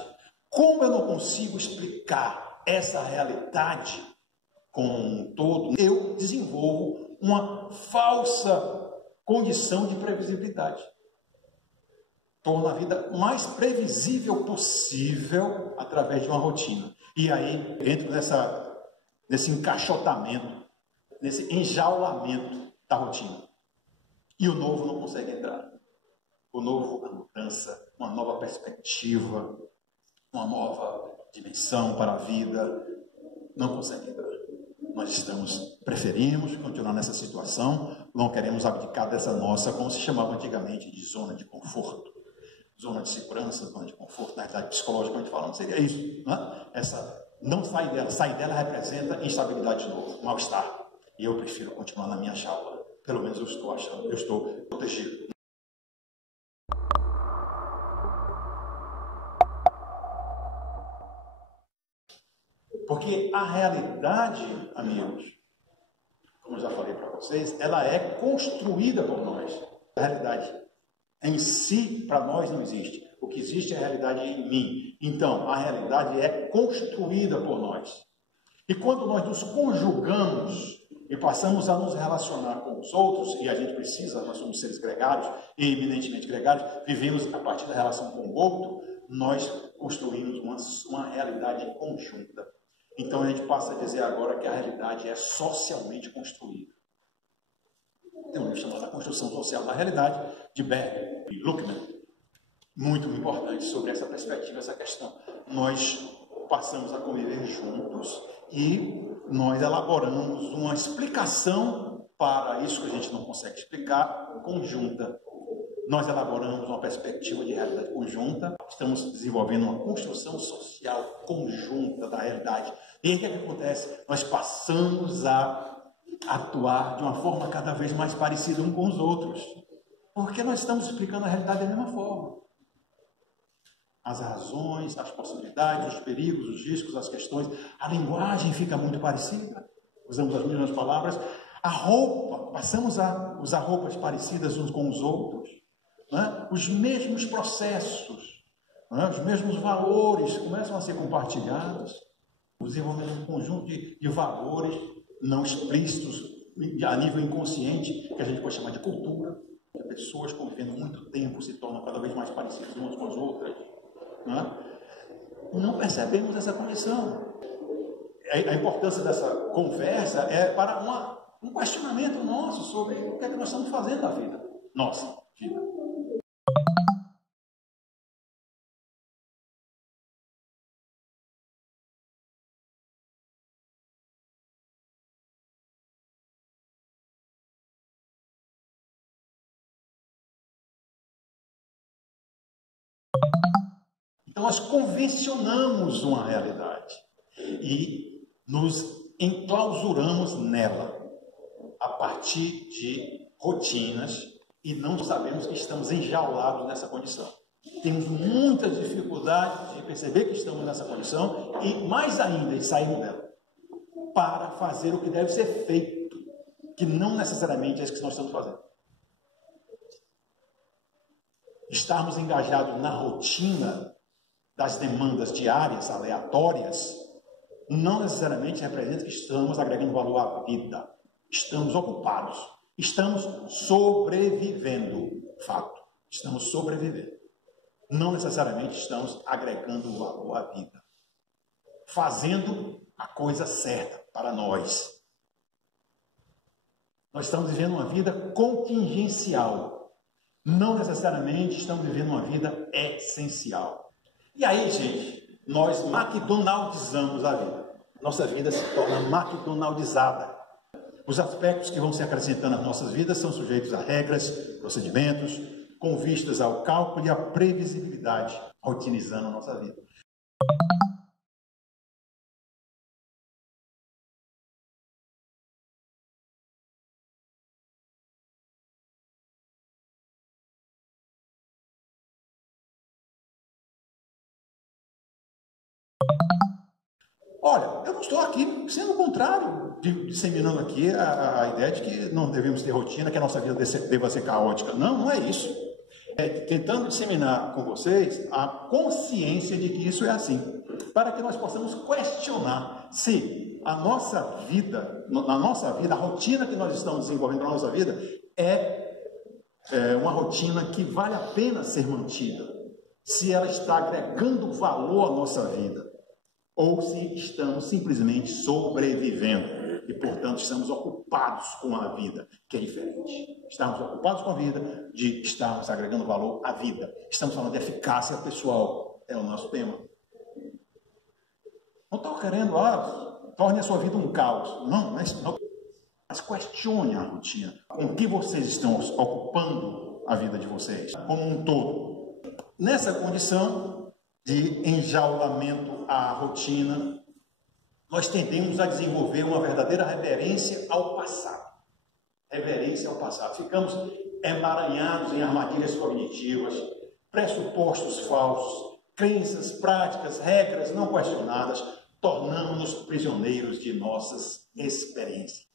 Como eu não consigo explicar essa realidade como um todo, eu desenvolvo uma falsa condição de previsibilidade. Torna a vida mais previsível possível através de uma rotina. E aí, entro nesse encaixotamento, nesse enjaulamento da rotina. E o novo não consegue entrar. O novo, a mudança, uma nova perspectiva, uma nova dimensão para a vida, não consegue entrar. Nós preferimos continuar nessa situação, não queremos abdicar dessa nossa, como se chamava antigamente, de zona de conforto. Zona de segurança, zona de conforto, na realidade psicologicamente falando, seria isso. Né? Não sair dela representa instabilidade de novo, mal-estar. E eu prefiro continuar na minha jaula. Pelo menos eu estou achando, eu estou protegido. Porque a realidade, amigos, como eu já falei para vocês, ela é construída por nós. A realidade em si, para nós, não existe. O que existe é a realidade em mim. Então, a realidade é construída por nós. E quando nós nos conjugamos e passamos a nos relacionar com os outros, e a gente precisa, nós somos seres gregários, e eminentemente gregários, vivemos a partir da relação com o outro, nós construímos uma realidade conjunta. Então a gente passa a dizer agora que a realidade é socialmente construída. Tem um livro chamado A Construção Social da Realidade, de Beck e Luckman, muito importante sobre essa perspectiva, essa questão. Nós passamos a conviver juntos e nós elaboramos uma explicação para isso que a gente não consegue explicar, conjunta. Nós elaboramos uma perspectiva de realidade conjunta, estamos desenvolvendo uma construção social conjunta da realidade. E aí o que acontece? Nós passamos a atuar de uma forma cada vez mais parecida uns com os outros, porque nós estamos explicando a realidade da mesma forma. As razões, as possibilidades, os perigos, os riscos, as questões, a linguagem fica muito parecida, usamos as mesmas palavras, a roupa, passamos a usar roupas parecidas uns com os outros, né? Os mesmos processos, né? Os mesmos valores começam a ser compartilhados, o desenvolvimento de um conjunto de valores não explícitos, a nível inconsciente, que a gente pode chamar de cultura. Pessoas convivendo muito tempo se tornam cada vez mais parecidas umas com as outras. Não percebemos essa condição. A importância dessa conversa é para um questionamento nosso sobre o que é que nós estamos fazendo da vida. Nossa vida. Então, nós convencionamos uma realidade e nos enclausuramos nela a partir de rotinas e não sabemos que estamos enjaulados nessa condição. Temos muita dificuldade de perceber que estamos nessa condição e, mais ainda, de sairmos dela para fazer o que deve ser feito, que não necessariamente é isso que nós estamos fazendo. Estarmos engajados na rotina das demandas diárias, aleatórias, não necessariamente representa que estamos agregando valor à vida. Estamos ocupados. Estamos sobrevivendo. Fato. Estamos sobrevivendo. Não necessariamente estamos agregando valor à vida. Fazendo a coisa certa para nós. Nós estamos vivendo uma vida contingencial. Não necessariamente estamos vivendo uma vida essencial. E aí, gente, nós McDonaldizamos a vida. Nossa vida se torna McDonaldizada. Os aspectos que vão se acrescentando às nossas vidas são sujeitos a regras, procedimentos, com vistas ao cálculo e à previsibilidade, rotinizando a nossa vida. Olha, eu não estou aqui sendo o contrário, disseminando aqui a ideia de que não devemos ter rotina, que a nossa vida deva ser caótica. Não, não é isso. É tentando disseminar com vocês a consciência de que isso é assim, para que nós possamos questionar se a nossa vida, na nossa vida, a rotina que nós estamos desenvolvendo na nossa vida é uma rotina que vale a pena ser mantida, se ela está agregando valor à nossa vida, ou se estamos simplesmente sobrevivendo e, portanto, estamos ocupados com a vida, que é diferente. Estamos ocupados com a vida de estarmos agregando valor à vida. Estamos falando de eficácia pessoal, é o nosso tema. Não estou querendo, torne a sua vida um caos. Não, mas questione a rotina. Com que vocês estão ocupando a vida de vocês, como um todo. Nessa condição de enjaulamento à rotina, nós tendemos a desenvolver uma verdadeira reverência ao passado. Reverência ao passado. Ficamos emaranhados em armadilhas cognitivas, pressupostos falsos, crenças, práticas, regras não questionadas, tornamos-nos prisioneiros de nossas experiências.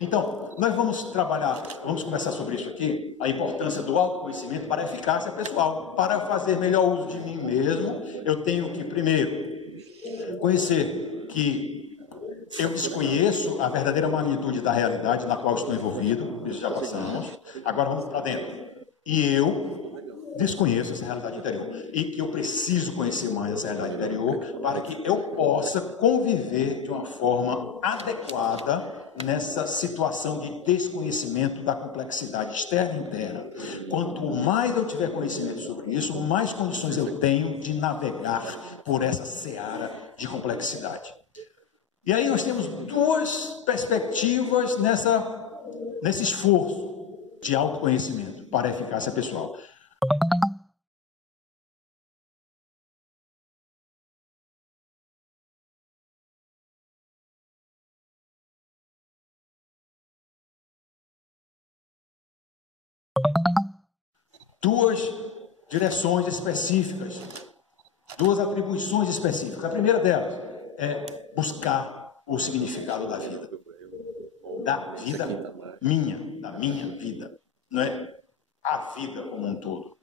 Então, nós vamos conversar sobre isso aqui, a importância do autoconhecimento para a eficácia pessoal. Para fazer melhor uso de mim mesmo, eu tenho que, primeiro, conhecer que eu desconheço a verdadeira magnitude da realidade na qual estou envolvido, isso já passamos. Agora vamos para dentro. E eu desconheço essa realidade interior. E que eu preciso conhecer mais essa realidade interior para que eu possa conviver de uma forma adequada nessa situação de desconhecimento da complexidade externa e interna. Quanto mais eu tiver conhecimento sobre isso, mais condições eu tenho de navegar por essa seara de complexidade. E aí nós temos duas perspectivas nesse esforço de autoconhecimento para a eficácia pessoal. Duas direções específicas, duas atribuições específicas. A primeira delas é buscar o significado da vida minha, da minha vida, não é a vida como um todo.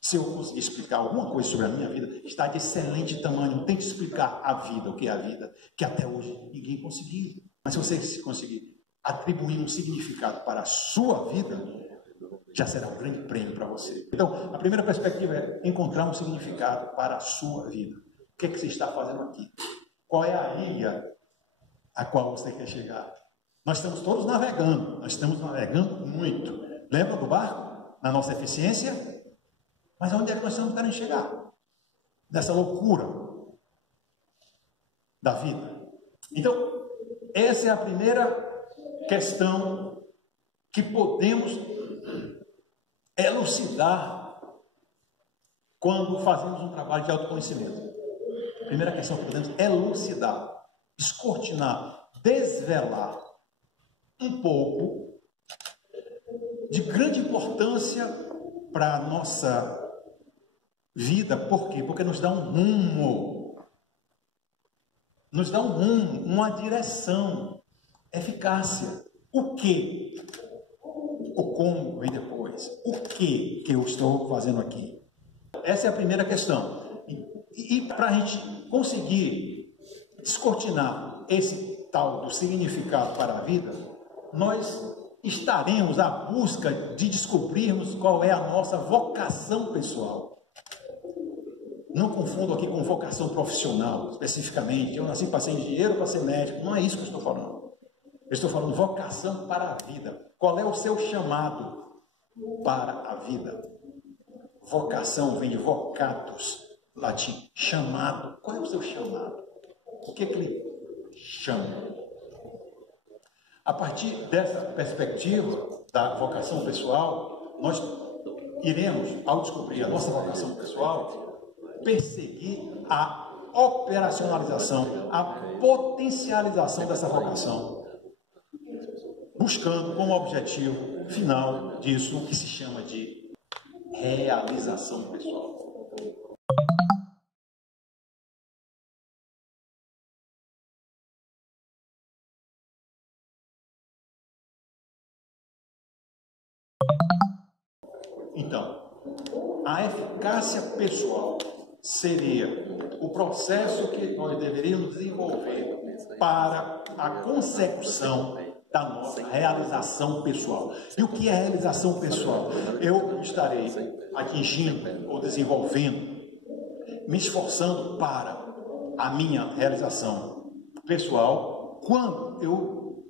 Se eu conseguir explicar alguma coisa sobre a minha vida, está de excelente tamanho. Tente explicar a vida, o que é a vida, que até hoje ninguém conseguiu. Mas se você conseguir atribuir um significado para a sua vida, já será um grande prêmio para você. Então, a primeira perspectiva é encontrar um significado para a sua vida. O que é que você está fazendo aqui? Qual é a ilha a qual você quer chegar? Nós estamos todos navegando, nós estamos navegando muito. Lembra do barco? Na nossa eficiência? Mas onde é que nós estamos querendo chegar? Nessa loucura da vida. Então, essa é a primeira questão que podemos elucidar quando fazemos um trabalho de autoconhecimento. A primeira questão que podemos elucidar, descortinar, desvelar um pouco de grande importância para a nossa vida. Por quê? Porque nos dá um rumo, uma direção, eficácia. O quê? O como vem depois. O que eu estou fazendo aqui? Essa é a primeira questão. E para a gente conseguir descortinar esse tal do significado para a vida, nós estaremos à busca de descobrirmos qual é a nossa vocação pessoal. Não confundo aqui com vocação profissional, especificamente. Eu nasci para ser engenheiro, para ser médico. Não é isso que eu estou falando. Eu estou falando vocação para a vida. Qual é o seu chamado para a vida? Vocação vem de vocatus, latim, chamado. Qual é o seu chamado? O que ele chama? A partir dessa perspectiva da vocação pessoal, nós iremos, ao descobrir a nossa vocação pessoal, perseguir a operacionalização, a potencialização dessa vocação, buscando como objetivo final disso o que se chama de realização pessoal. Então, a eficácia pessoal seria o processo que nós deveríamos desenvolver para a consecução da nossa realização pessoal. E o que é realização pessoal? Eu estarei atingindo ou desenvolvendo, me esforçando para a minha realização pessoal quando eu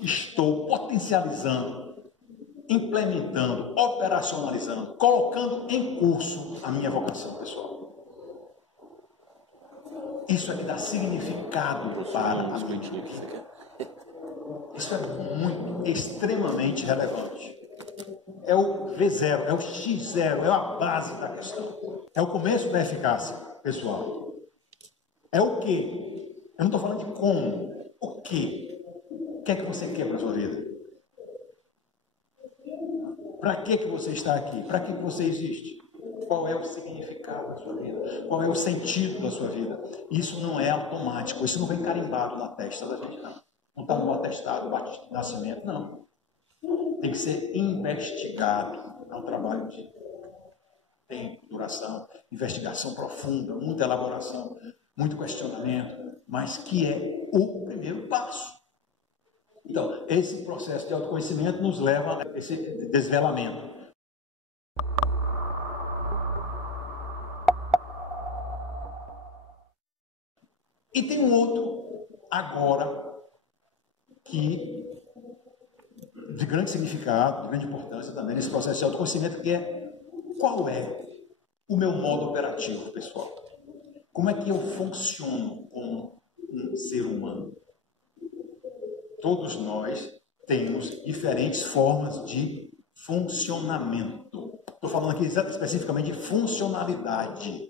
estou potencializando, implementando, operacionalizando, colocando em curso a minha vocação pessoal. Isso é que dá significado para a minha vida. Isso é muito, extremamente relevante. É o V0, é o X0, é a base da questão. É o começo da eficácia pessoal. É o quê? Eu não estou falando de como. O quê? O que é que você quer para a sua vida? Para que você está aqui? Para que você existe? Qual é o significado da sua vida? Qual é o sentido da sua vida? Isso não é automático. Isso não vem carimbado na testa da gente, não. Não está no atestado de nascimento, não. Tem que ser investigado. É um trabalho de tempo, duração, investigação profunda, muita elaboração, muito questionamento, mas que é o primeiro passo. Então, esse processo de autoconhecimento nos leva a esse desvelamento. E tem um outro, agora, que de grande significado, de grande importância também nesse processo de autoconhecimento, que é qual é o meu modo operativo, pessoal? Como é que eu funciono como um ser humano? Todos nós temos diferentes formas de funcionamento. Estou falando aqui especificamente de funcionalidade.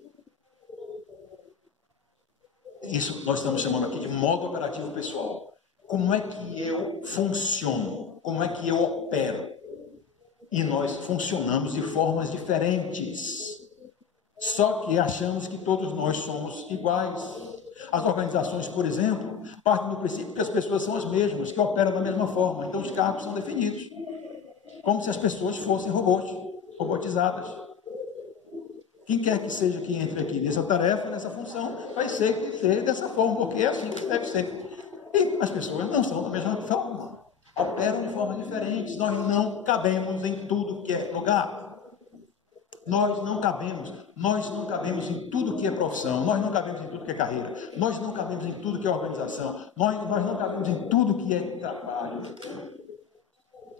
Isso nós estamos chamando aqui de modo operativo pessoal. Como é que eu funciono? Como é que eu opero? E nós funcionamos de formas diferentes. Só que achamos que todos nós somos iguais. As organizações, por exemplo, partem do princípio que as pessoas são as mesmas, que operam da mesma forma. Então os cargos são definidos. Como se as pessoas fossem robôs, robotizadas. Quem quer que seja que entre aqui nessa tarefa, nessa função, vai ser dessa forma, porque é assim que deve ser. E as pessoas não são da mesma forma, operam de formas diferentes. Nós não cabemos em tudo que é lugar. Nós não cabemos em tudo que é profissão, nós não cabemos em tudo que é carreira, nós não cabemos em tudo que é organização, nós não cabemos em tudo que é trabalho.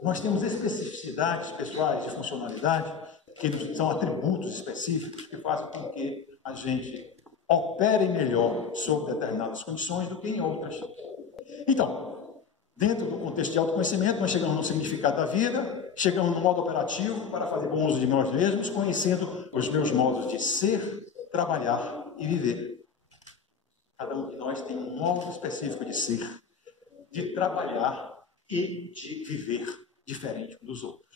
Nós temos especificidades pessoais de funcionalidade, que são atributos específicos que fazem com que a gente opere melhor sob determinadas condições do que em outras. Então, dentro do contexto de autoconhecimento, nós chegamos no significado da vida, chegamos no modo operativo para fazer bom uso de nós mesmos, conhecendo os meus modos de ser, trabalhar e viver. Cada um de nós tem um modo específico de ser, de trabalhar e de viver diferente dos outros.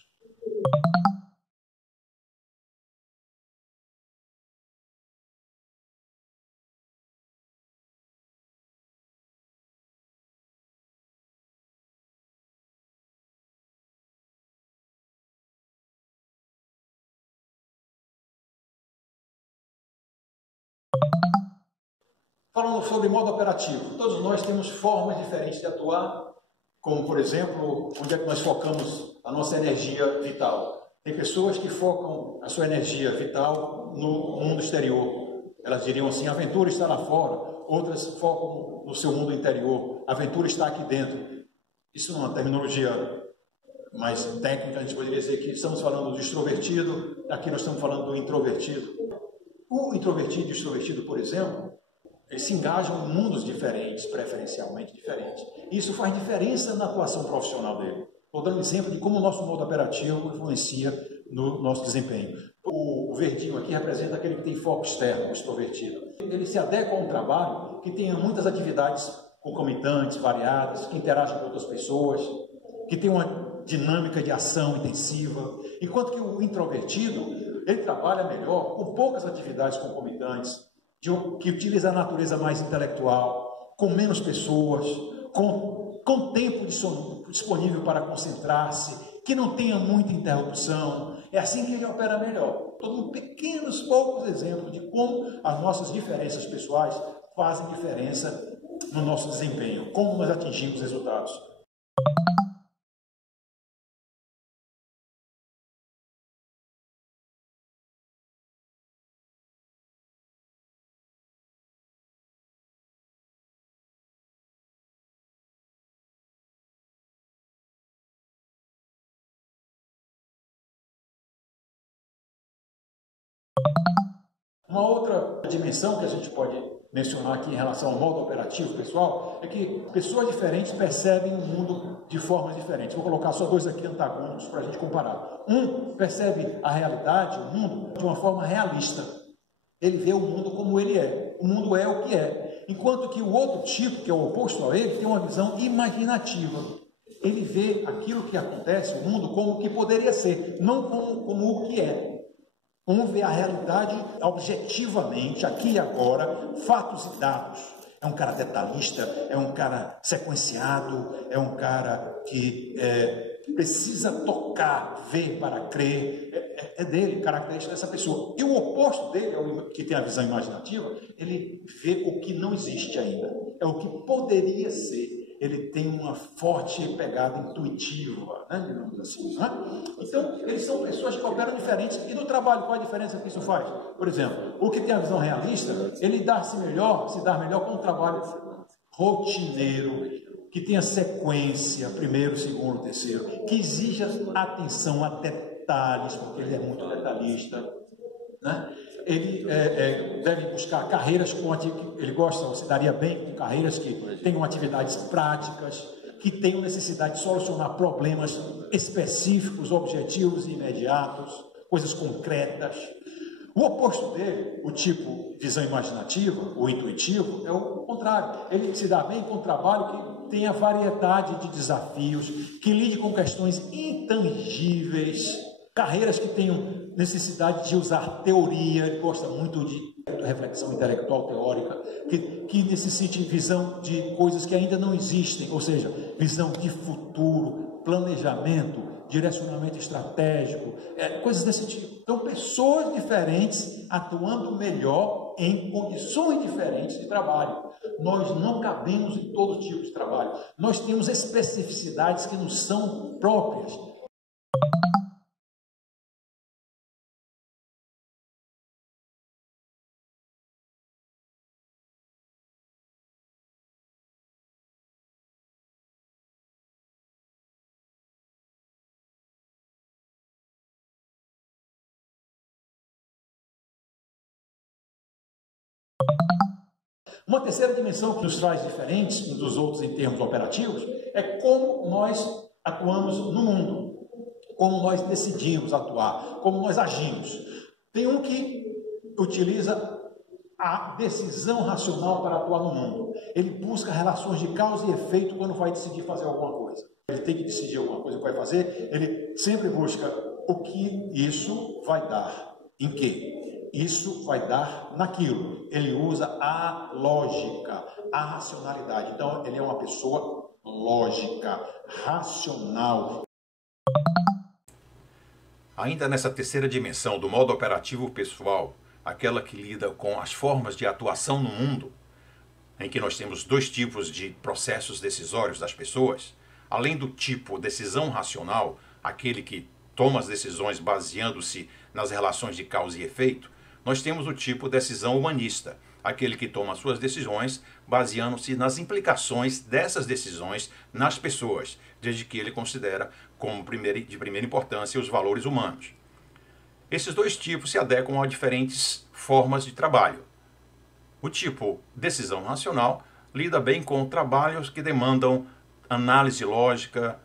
Falando sobre modo operativo, todos nós temos formas diferentes de atuar, como, por exemplo, onde é que nós focamos a nossa energia vital. Tem pessoas que focam a sua energia vital no mundo exterior. Elas diriam assim, a aventura está lá fora. Outras focam no seu mundo interior. A aventura está aqui dentro. Isso é uma terminologia mais técnica, a gente poderia dizer que estamos falando do extrovertido, aqui nós estamos falando do introvertido. O introvertido e o extrovertido, por exemplo, eles se engajam em mundos diferentes, preferencialmente diferentes. Isso faz diferença na atuação profissional dele. Estou dando exemplo de como o nosso modo operativo influencia no nosso desempenho. O verdinho aqui representa aquele que tem foco externo, o extrovertido. Ele se adequa a um trabalho que tenha muitas atividades concomitantes, variadas, que interagem com outras pessoas, que tem uma dinâmica de ação intensiva. Enquanto que o introvertido, ele trabalha melhor com poucas atividades concomitantes, que utiliza a natureza mais intelectual, com menos pessoas, com tempo disponível para concentrar-se, que não tenha muita interrupção. É assim que ele opera melhor. Estou dando pequenos, poucos exemplos de como as nossas diferenças pessoais fazem diferença no nosso desempenho, como nós atingimos resultados. Uma outra dimensão que a gente pode mencionar aqui em relação ao modo operativo pessoal é que pessoas diferentes percebem o mundo de formas diferentes. Vou colocar só dois aqui antagônicos para a gente comparar. Um percebe a realidade, o mundo, de uma forma realista. Ele vê o mundo como ele é. O mundo é o que é. Enquanto que o outro tipo, que é o oposto a ele, tem uma visão imaginativa. Ele vê aquilo que acontece, o mundo, como o que poderia ser, não como o que é. Um vê a realidade objetivamente, aqui e agora, fatos e dados. É um cara detalhista, é um cara sequenciado, é um cara que precisa tocar, ver para crer. É dele, característica dessa pessoa. E o oposto dele, que tem a visão imaginativa, ele vê o que não existe ainda. É o que poderia ser. Ele tem uma forte pegada intuitiva, né, digamos assim. Né? Então, eles são pessoas que operam diferentes. E no trabalho, qual a diferença que isso faz? Por exemplo, o que tem a visão realista, ele se dá melhor com um trabalho rotineiro, que tenha sequência, primeiro, segundo, terceiro, que exija atenção a detalhes, porque ele é muito detalhista, né? Ele deve buscar carreiras ele gosta, ou se daria bem com carreiras que tenham atividades práticas, que tenham necessidade de solucionar problemas específicos, objetivos e imediatos, coisas concretas. O oposto dele, o tipo visão imaginativa, ou intuitivo, é o contrário. Ele se dá bem com um trabalho que tenha variedade de desafios, que lide com questões intangíveis, carreiras que tenham necessidade de usar teoria, ele gosta muito de reflexão intelectual teórica, que necessite visão de coisas que ainda não existem, ou seja, visão de futuro, planejamento, direcionamento estratégico, coisas desse tipo. Então, pessoas diferentes atuando melhor em condições diferentes de trabalho. Nós não cabemos em todo tipo de trabalho. Nós temos especificidades que nos são próprias. Uma terceira dimensão que nos traz diferentes uns dos outros em termos operativos é como nós atuamos no mundo, como nós decidimos atuar, como nós agimos. Tem um que utiliza a decisão racional para atuar no mundo. Ele busca relações de causa e efeito quando vai decidir fazer alguma coisa. Ele tem que decidir alguma coisa que vai fazer, ele sempre busca o que isso vai dar, em quê? Isso vai dar naquilo. Ele usa a lógica, a racionalidade. Então, ele é uma pessoa lógica, racional. Ainda nessa terceira dimensão do modo operativo pessoal, aquela que lida com as formas de atuação no mundo, em que nós temos dois tipos de processos decisórios das pessoas, além do tipo decisão racional, aquele que toma as decisões baseando-se nas relações de causa e efeito, nós temos o tipo decisão humanista, aquele que toma suas decisões baseando-se nas implicações dessas decisões nas pessoas, desde que ele considera como de primeira importância os valores humanos. Esses dois tipos se adequam a diferentes formas de trabalho. O tipo decisão racional lida bem com trabalhos que demandam análise lógica,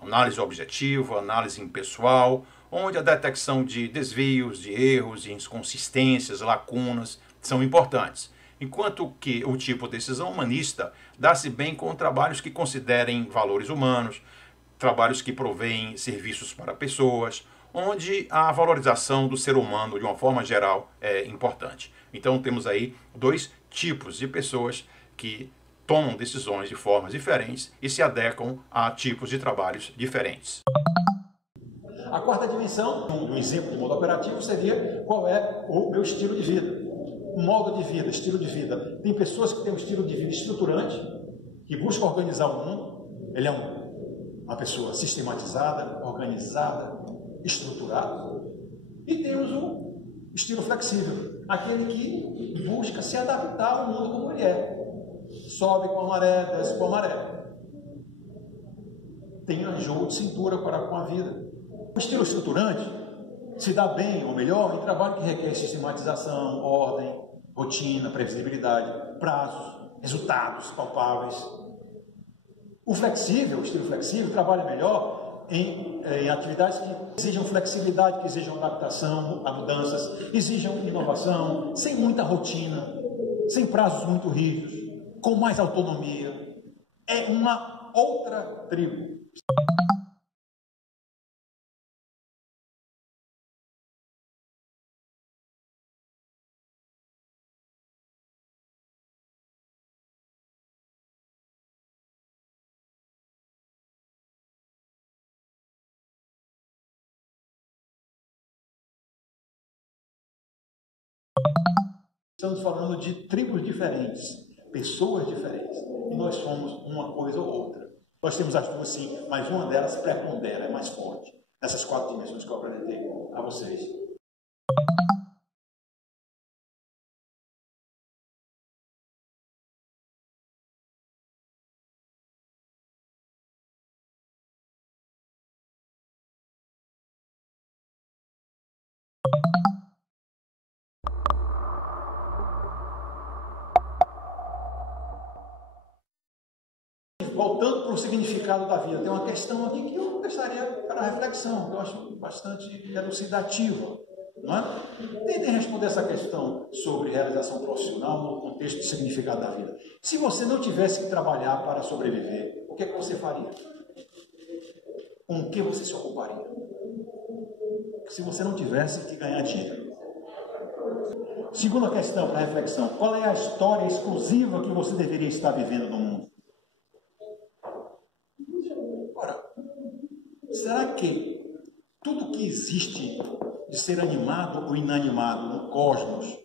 análise objetiva, análise impessoal, onde a detecção de desvios, de erros, de inconsistências, lacunas são importantes. Enquanto que o tipo decisão humanista dá-se bem com trabalhos que considerem valores humanos, trabalhos que provêem serviços para pessoas, onde a valorização do ser humano de uma forma geral é importante. Então temos aí dois tipos de pessoas que tomam decisões de formas diferentes e se adequam a tipos de trabalhos diferentes. A quarta dimensão, um exemplo de modo operativo, seria qual é o meu estilo de vida. modo de vida, estilo de vida. Tem pessoas que têm um estilo de vida estruturante, que busca organizar o mundo. Ele é uma pessoa sistematizada, organizada, estruturada. E temos o estilo flexível, aquele que busca se adaptar ao mundo como ele é. Sobe com a maré, desce com a maré. Tem jogo de cintura para com a vida. O estilo estruturante se dá bem ou melhor em trabalho que requer sistematização, ordem, rotina, previsibilidade, prazos, resultados palpáveis. O flexível, o estilo flexível, trabalha melhor em atividades que exijam flexibilidade, que exijam adaptação a mudanças, exijam inovação, sem muita rotina, sem prazos muito rígidos, com mais autonomia. É uma outra tribo. Estamos falando de tribos diferentes, pessoas diferentes, e nós somos uma coisa ou outra. Nós temos as duas sim, mas uma delas prepondera, é mais forte, nessas 4 dimensões que eu apresentei a vocês. Voltando para o significado da vida, tem uma questão aqui que eu gostaria para a reflexão, que eu acho bastante elucidativa. Não é? Tentem responder essa questão sobre realização profissional no contexto do significado da vida. Se você não tivesse que trabalhar para sobreviver, o que é que você faria? Com o que você se ocuparia? Se você não tivesse que ganhar dinheiro. Segunda questão para reflexão, qual é a história exclusiva que você deveria estar vivendo no mundo? Será que tudo que existe de ser animado ou inanimado no cosmos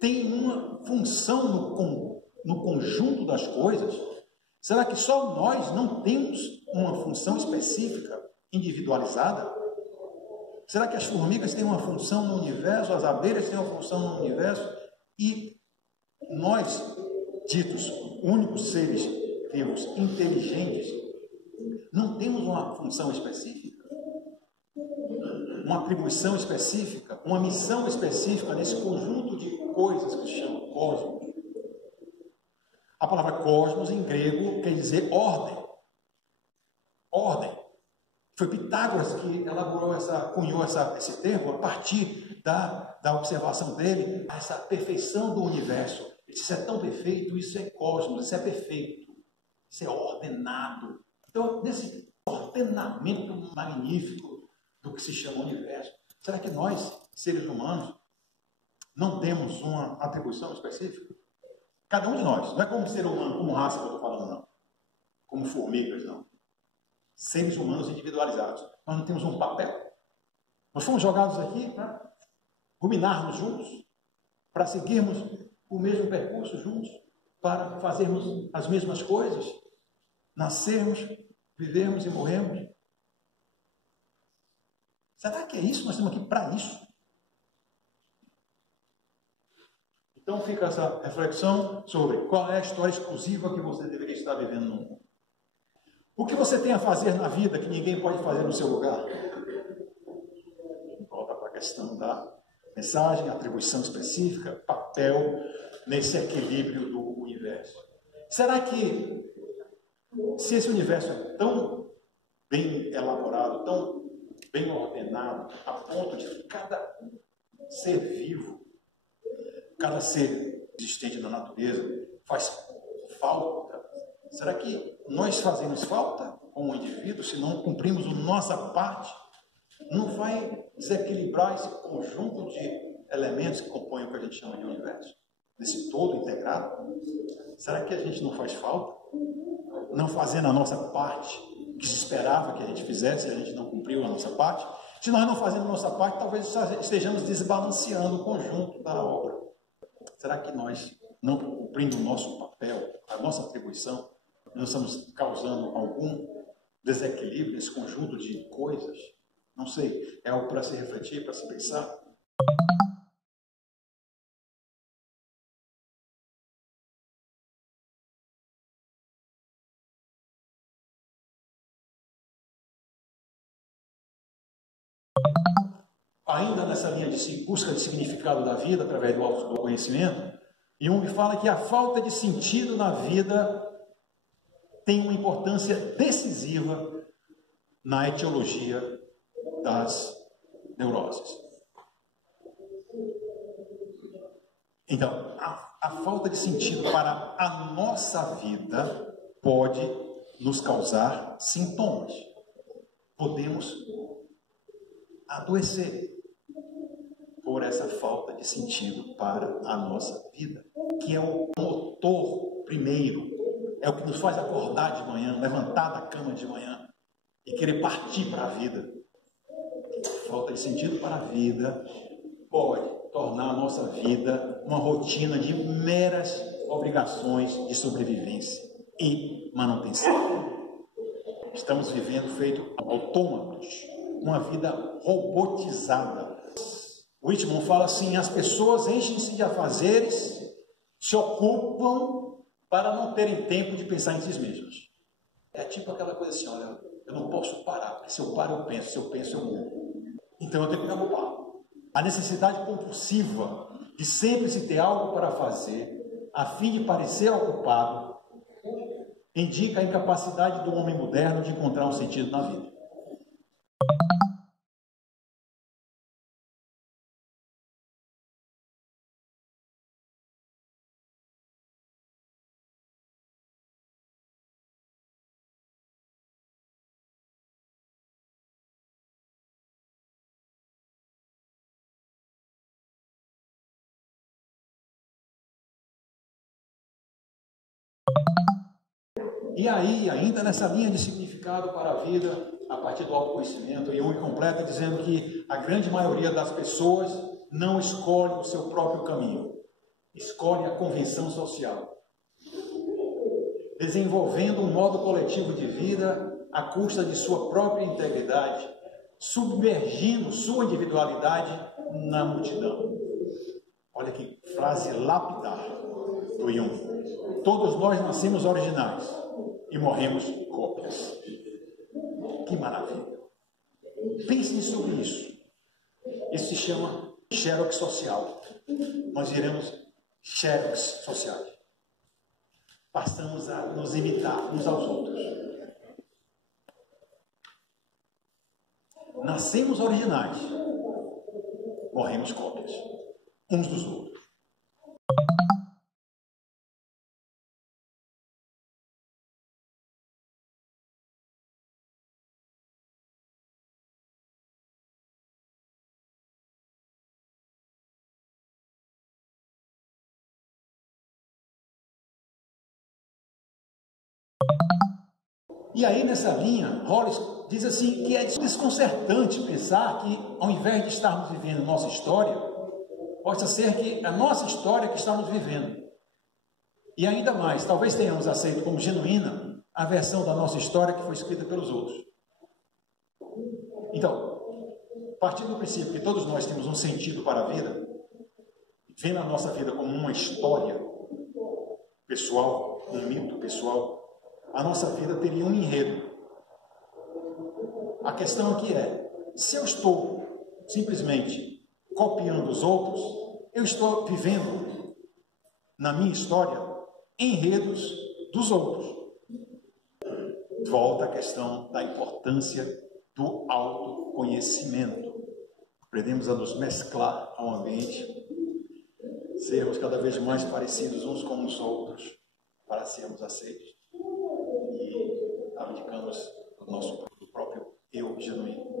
tem uma função no conjunto das coisas? Será que só nós não temos uma função específica, individualizada? Será que as formigas têm uma função no universo, as abelhas têm uma função no universo e nós, ditos únicos seres vivos, inteligentes, não temos uma função específica, uma atribuição específica, uma missão específica nesse conjunto de coisas que se chama cosmos? A palavra cosmos em grego quer dizer ordem. Ordem. Foi Pitágoras que elaborou cunhou esse termo a partir da observação dele, essa perfeição do universo. Ele disse, isso é tão perfeito, isso é cosmos, isso é perfeito, isso é ordenado. Então, nesse ordenamento magnífico do que se chama universo, será que nós, seres humanos, não temos uma atribuição específica? Cada um de nós, não é como ser humano, como raça que eu estou falando, não. Como formigas, não. Seres humanos individualizados. Nós não temos um papel. Nós fomos jogados aqui para ruminarmos juntos, para seguirmos o mesmo percurso juntos, para fazermos as mesmas coisas, nascermos, vivermos e morrermos. Será que é isso? Nós estamos aqui para isso. Então fica essa reflexão sobre qual é a história exclusiva que você deveria estar vivendo no mundo. O que você tem a fazer na vida que ninguém pode fazer no seu lugar? Volta para a questão da mensagem, atribuição específica, papel nesse equilíbrio do universo. Será que, se esse universo é tão bem elaborado, tão bem ordenado, a ponto de cada ser vivo, cada ser existente na natureza faz falta, será que nós fazemos falta como indivíduo se não cumprimos a nossa parte? Não vai desequilibrar esse conjunto de elementos que compõem o que a gente chama de universo? Desse todo integrado? Será que a gente não faz falta? Não fazendo a nossa parte que se esperava que a gente fizesse e a gente não cumpriu a nossa parte? Se nós não fazemos a nossa parte, talvez estejamos desbalanceando o conjunto da obra. será que nós, não cumprindo o nosso papel, a nossa atribuição, nós estamos causando algum desequilíbrio nesse conjunto de coisas? Não sei, é algo para se refletir, para se pensar. Ainda nessa linha de busca de significado da vida através do autoconhecimento, Jung fala que a falta de sentido na vida tem uma importância decisiva na etiologia das neuroses. Então, a falta de sentido para a nossa vida pode nos causar sintomas. Podemos adoecer por essa falta de sentido para a nossa vida, que é o motor primeiro, é o que nos faz acordar de manhã, levantar da cama de manhã e querer partir para a vida. Falta de sentido para a vida pode tornar a nossa vida uma rotina de meras obrigações de sobrevivência e manutenção. Estamos vivendo feito autômatos, uma vida robotizada. Whitman fala assim: as pessoas enchem-se de afazeres, se ocupam para não terem tempo de pensar em si mesmas. É tipo aquela coisa assim: olha, eu não posso parar, porque se eu paro eu penso, se eu penso eu morro. Então eu tenho que me ocupar. A necessidade compulsiva de sempre se ter algo para fazer, a fim de parecer ocupado, indica a incapacidade do homem moderno de encontrar um sentido na vida. E aí, ainda nessa linha de significado para a vida, a partir do autoconhecimento, Jung completa dizendo que a grande maioria das pessoas não escolhe o seu próprio caminho, escolhe a convenção social, desenvolvendo um modo coletivo de vida à custa de sua própria integridade, submergindo sua individualidade na multidão. Olha que frase lapidar do Jung. Todos nós nascemos originais e morremos cópias. Que maravilha! Pensem sobre isso. Isso se chama xerox social. Nós iremos xerox sociais. Passamos a nos imitar uns aos outros. Nascemos originais, morremos cópias uns dos outros. E aí, nessa linha, Hollis diz assim que é desconcertante pensar que, ao invés de estarmos vivendo nossa história, possa ser que a nossa história que estamos vivendo. E ainda mais, talvez tenhamos aceito como genuína a versão da nossa história que foi escrita pelos outros. Então, partindo do princípio que todos nós temos um sentido para a vida, vendo a nossa vida como uma história pessoal, um mito pessoal, a nossa vida teria um enredo. A questão aqui é, se eu estou simplesmente copiando os outros, eu estou vivendo na minha história enredos dos outros. Volta a questão da importância do autoconhecimento. Aprendemos a nos mesclar ao ambiente, sermos cada vez mais parecidos uns com os outros para sermos aceitos. E abdicamos do nosso próprio eu genuíno.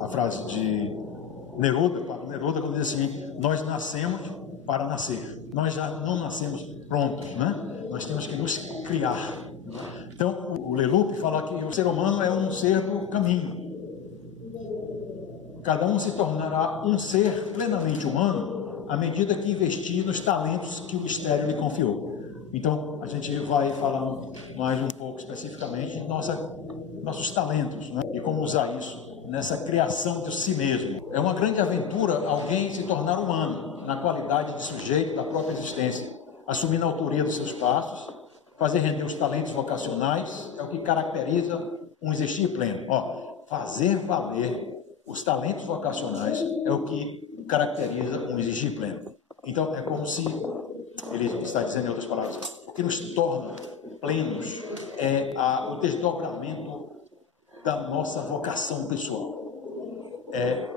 A frase de Neruda, Pablo Neruda, quando diz assim: nós nascemos para nascer. Nós já não nascemos prontos, né? Nós temos que nos criar. Então, o Leloup fala que o ser humano é um ser do caminho. Cada um se tornará um ser plenamente humano à medida que investir nos talentos que o mistério lhe confiou. Então, a gente vai falar mais um pouco especificamente de nossos talentos, né? E como usar isso nessa criação de si mesmo. É uma grande aventura alguém se tornar humano, na qualidade de sujeito da própria existência, assumindo a autoria dos seus passos, fazer render os talentos vocacionais, é o que caracteriza um existir pleno. Fazer valer os talentos vocacionais é o que caracteriza um existir pleno. Então, é como se ele está dizendo em outras palavras, o que nos torna plenos é o desdobramento da nossa vocação pessoal. É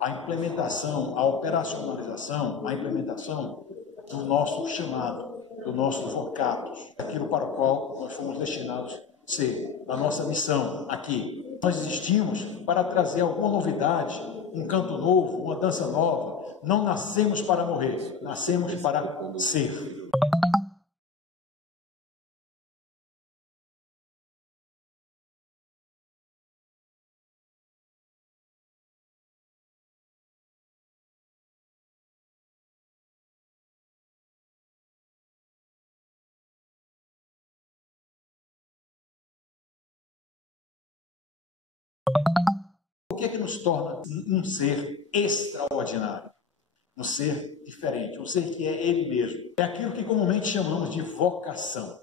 a implementação, a operacionalização, a implementação do nosso chamado, do nosso vocatus, aquilo para o qual nós fomos destinados a ser, da nossa missão aqui. Nós existimos para trazer alguma novidade, um canto novo, uma dança nova. Não nascemos para morrer, nascemos para ser. O que é que nos torna um ser extraordinário? Um ser diferente, um ser que é ele mesmo. É aquilo que comumente chamamos de vocação.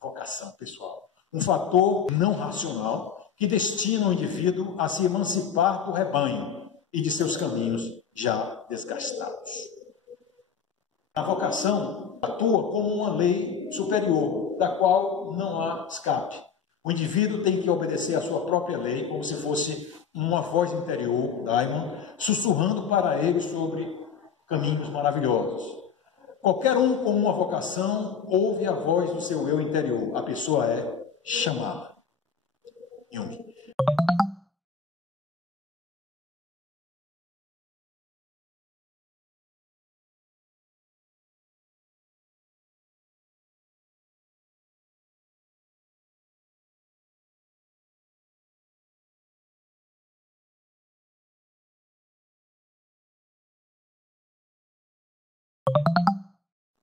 Vocação pessoal. Um fator não racional que destina o indivíduo a se emancipar do rebanho e de seus caminhos já desgastados. A vocação atua como uma lei superior, da qual não há escape. O indivíduo tem que obedecer à sua própria lei, como se fosse uma voz interior, daimon, sussurrando para ele sobre caminhos maravilhosos. Qualquer um com uma vocação ouve a voz do seu eu interior. A pessoa é chamada. Jung.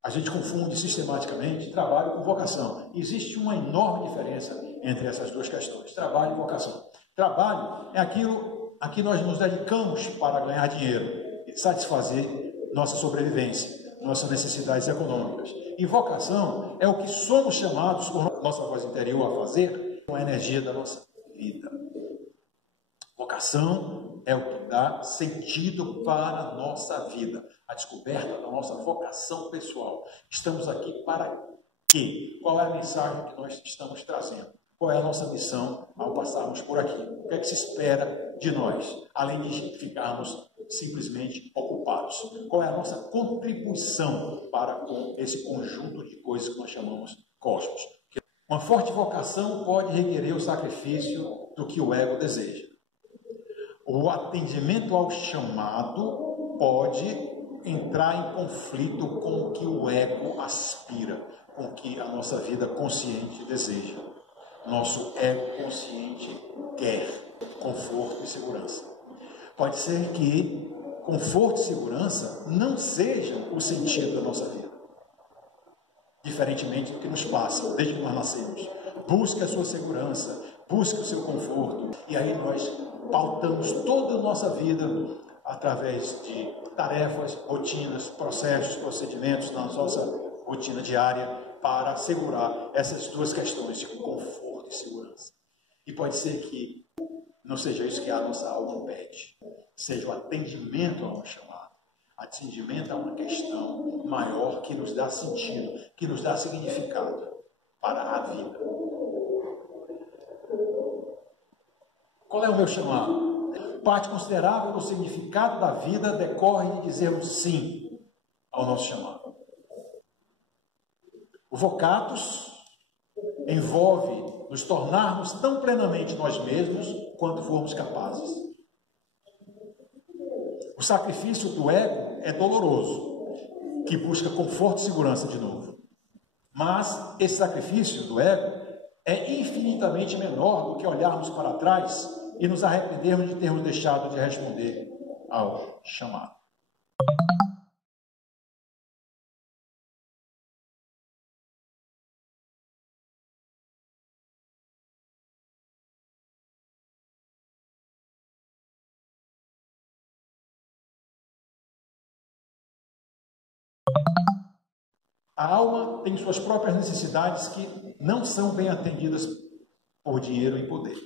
A gente confunde sistematicamente trabalho com vocação. Existe uma enorme diferença entre essas duas questões, trabalho e vocação. Trabalho é aquilo a que nós nos dedicamos para ganhar dinheiro e satisfazer nossa sobrevivência, nossas necessidades econômicas. E vocação é o que somos chamados por nossa voz interior a fazer com a energia da nossa vida. Vocação é o que dá sentido para a nossa vida, a descoberta da nossa vocação pessoal. Estamos aqui para quê? Qual é a mensagem que nós estamos trazendo? Qual é a nossa missão ao passarmos por aqui? O que é que se espera de nós, além de ficarmos simplesmente ocupados? Qual é a nossa contribuição para com esse conjunto de coisas que nós chamamos cosmos? Uma forte vocação pode requerer o sacrifício do que o ego deseja. O atendimento ao chamado pode entrar em conflito com o que o ego aspira, com o que a nossa vida consciente deseja. Nosso ego consciente quer conforto e segurança. Pode ser que conforto e segurança não sejam o sentido da nossa vida, diferentemente do que nos passa desde que nós nascemos. Busque a sua segurança, busque o seu conforto, e aí nós pautamos toda a nossa vida através de tarefas, rotinas, processos, procedimentos na nossa rotina diária para assegurar essas duas questões de conforto e segurança. E pode ser que não seja isso que a nossa alma pede, seja o atendimento a uma chamada, atendimento a uma questão maior que nos dá sentido, que nos dá significado para a vida. Qual é o meu chamado? Parte considerável do significado da vida decorre de dizermos sim ao nosso chamado. O vocatus envolve nos tornarmos tão plenamente nós mesmos quanto formos capazes. O sacrifício do ego é doloroso, que busca conforto e segurança de novo. Mas esse sacrifício do ego é infinitamente menor do que olharmos para trás e nos arrependermos de termos deixado de responder ao chamado. A alma tem suas próprias necessidades que não são bem atendidas por dinheiro e poder.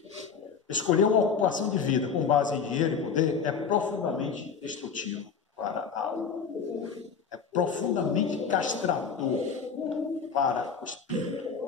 Escolher uma ocupação de vida com base em dinheiro e poder é profundamente destrutivo para a alma. É profundamente castrador para o espírito.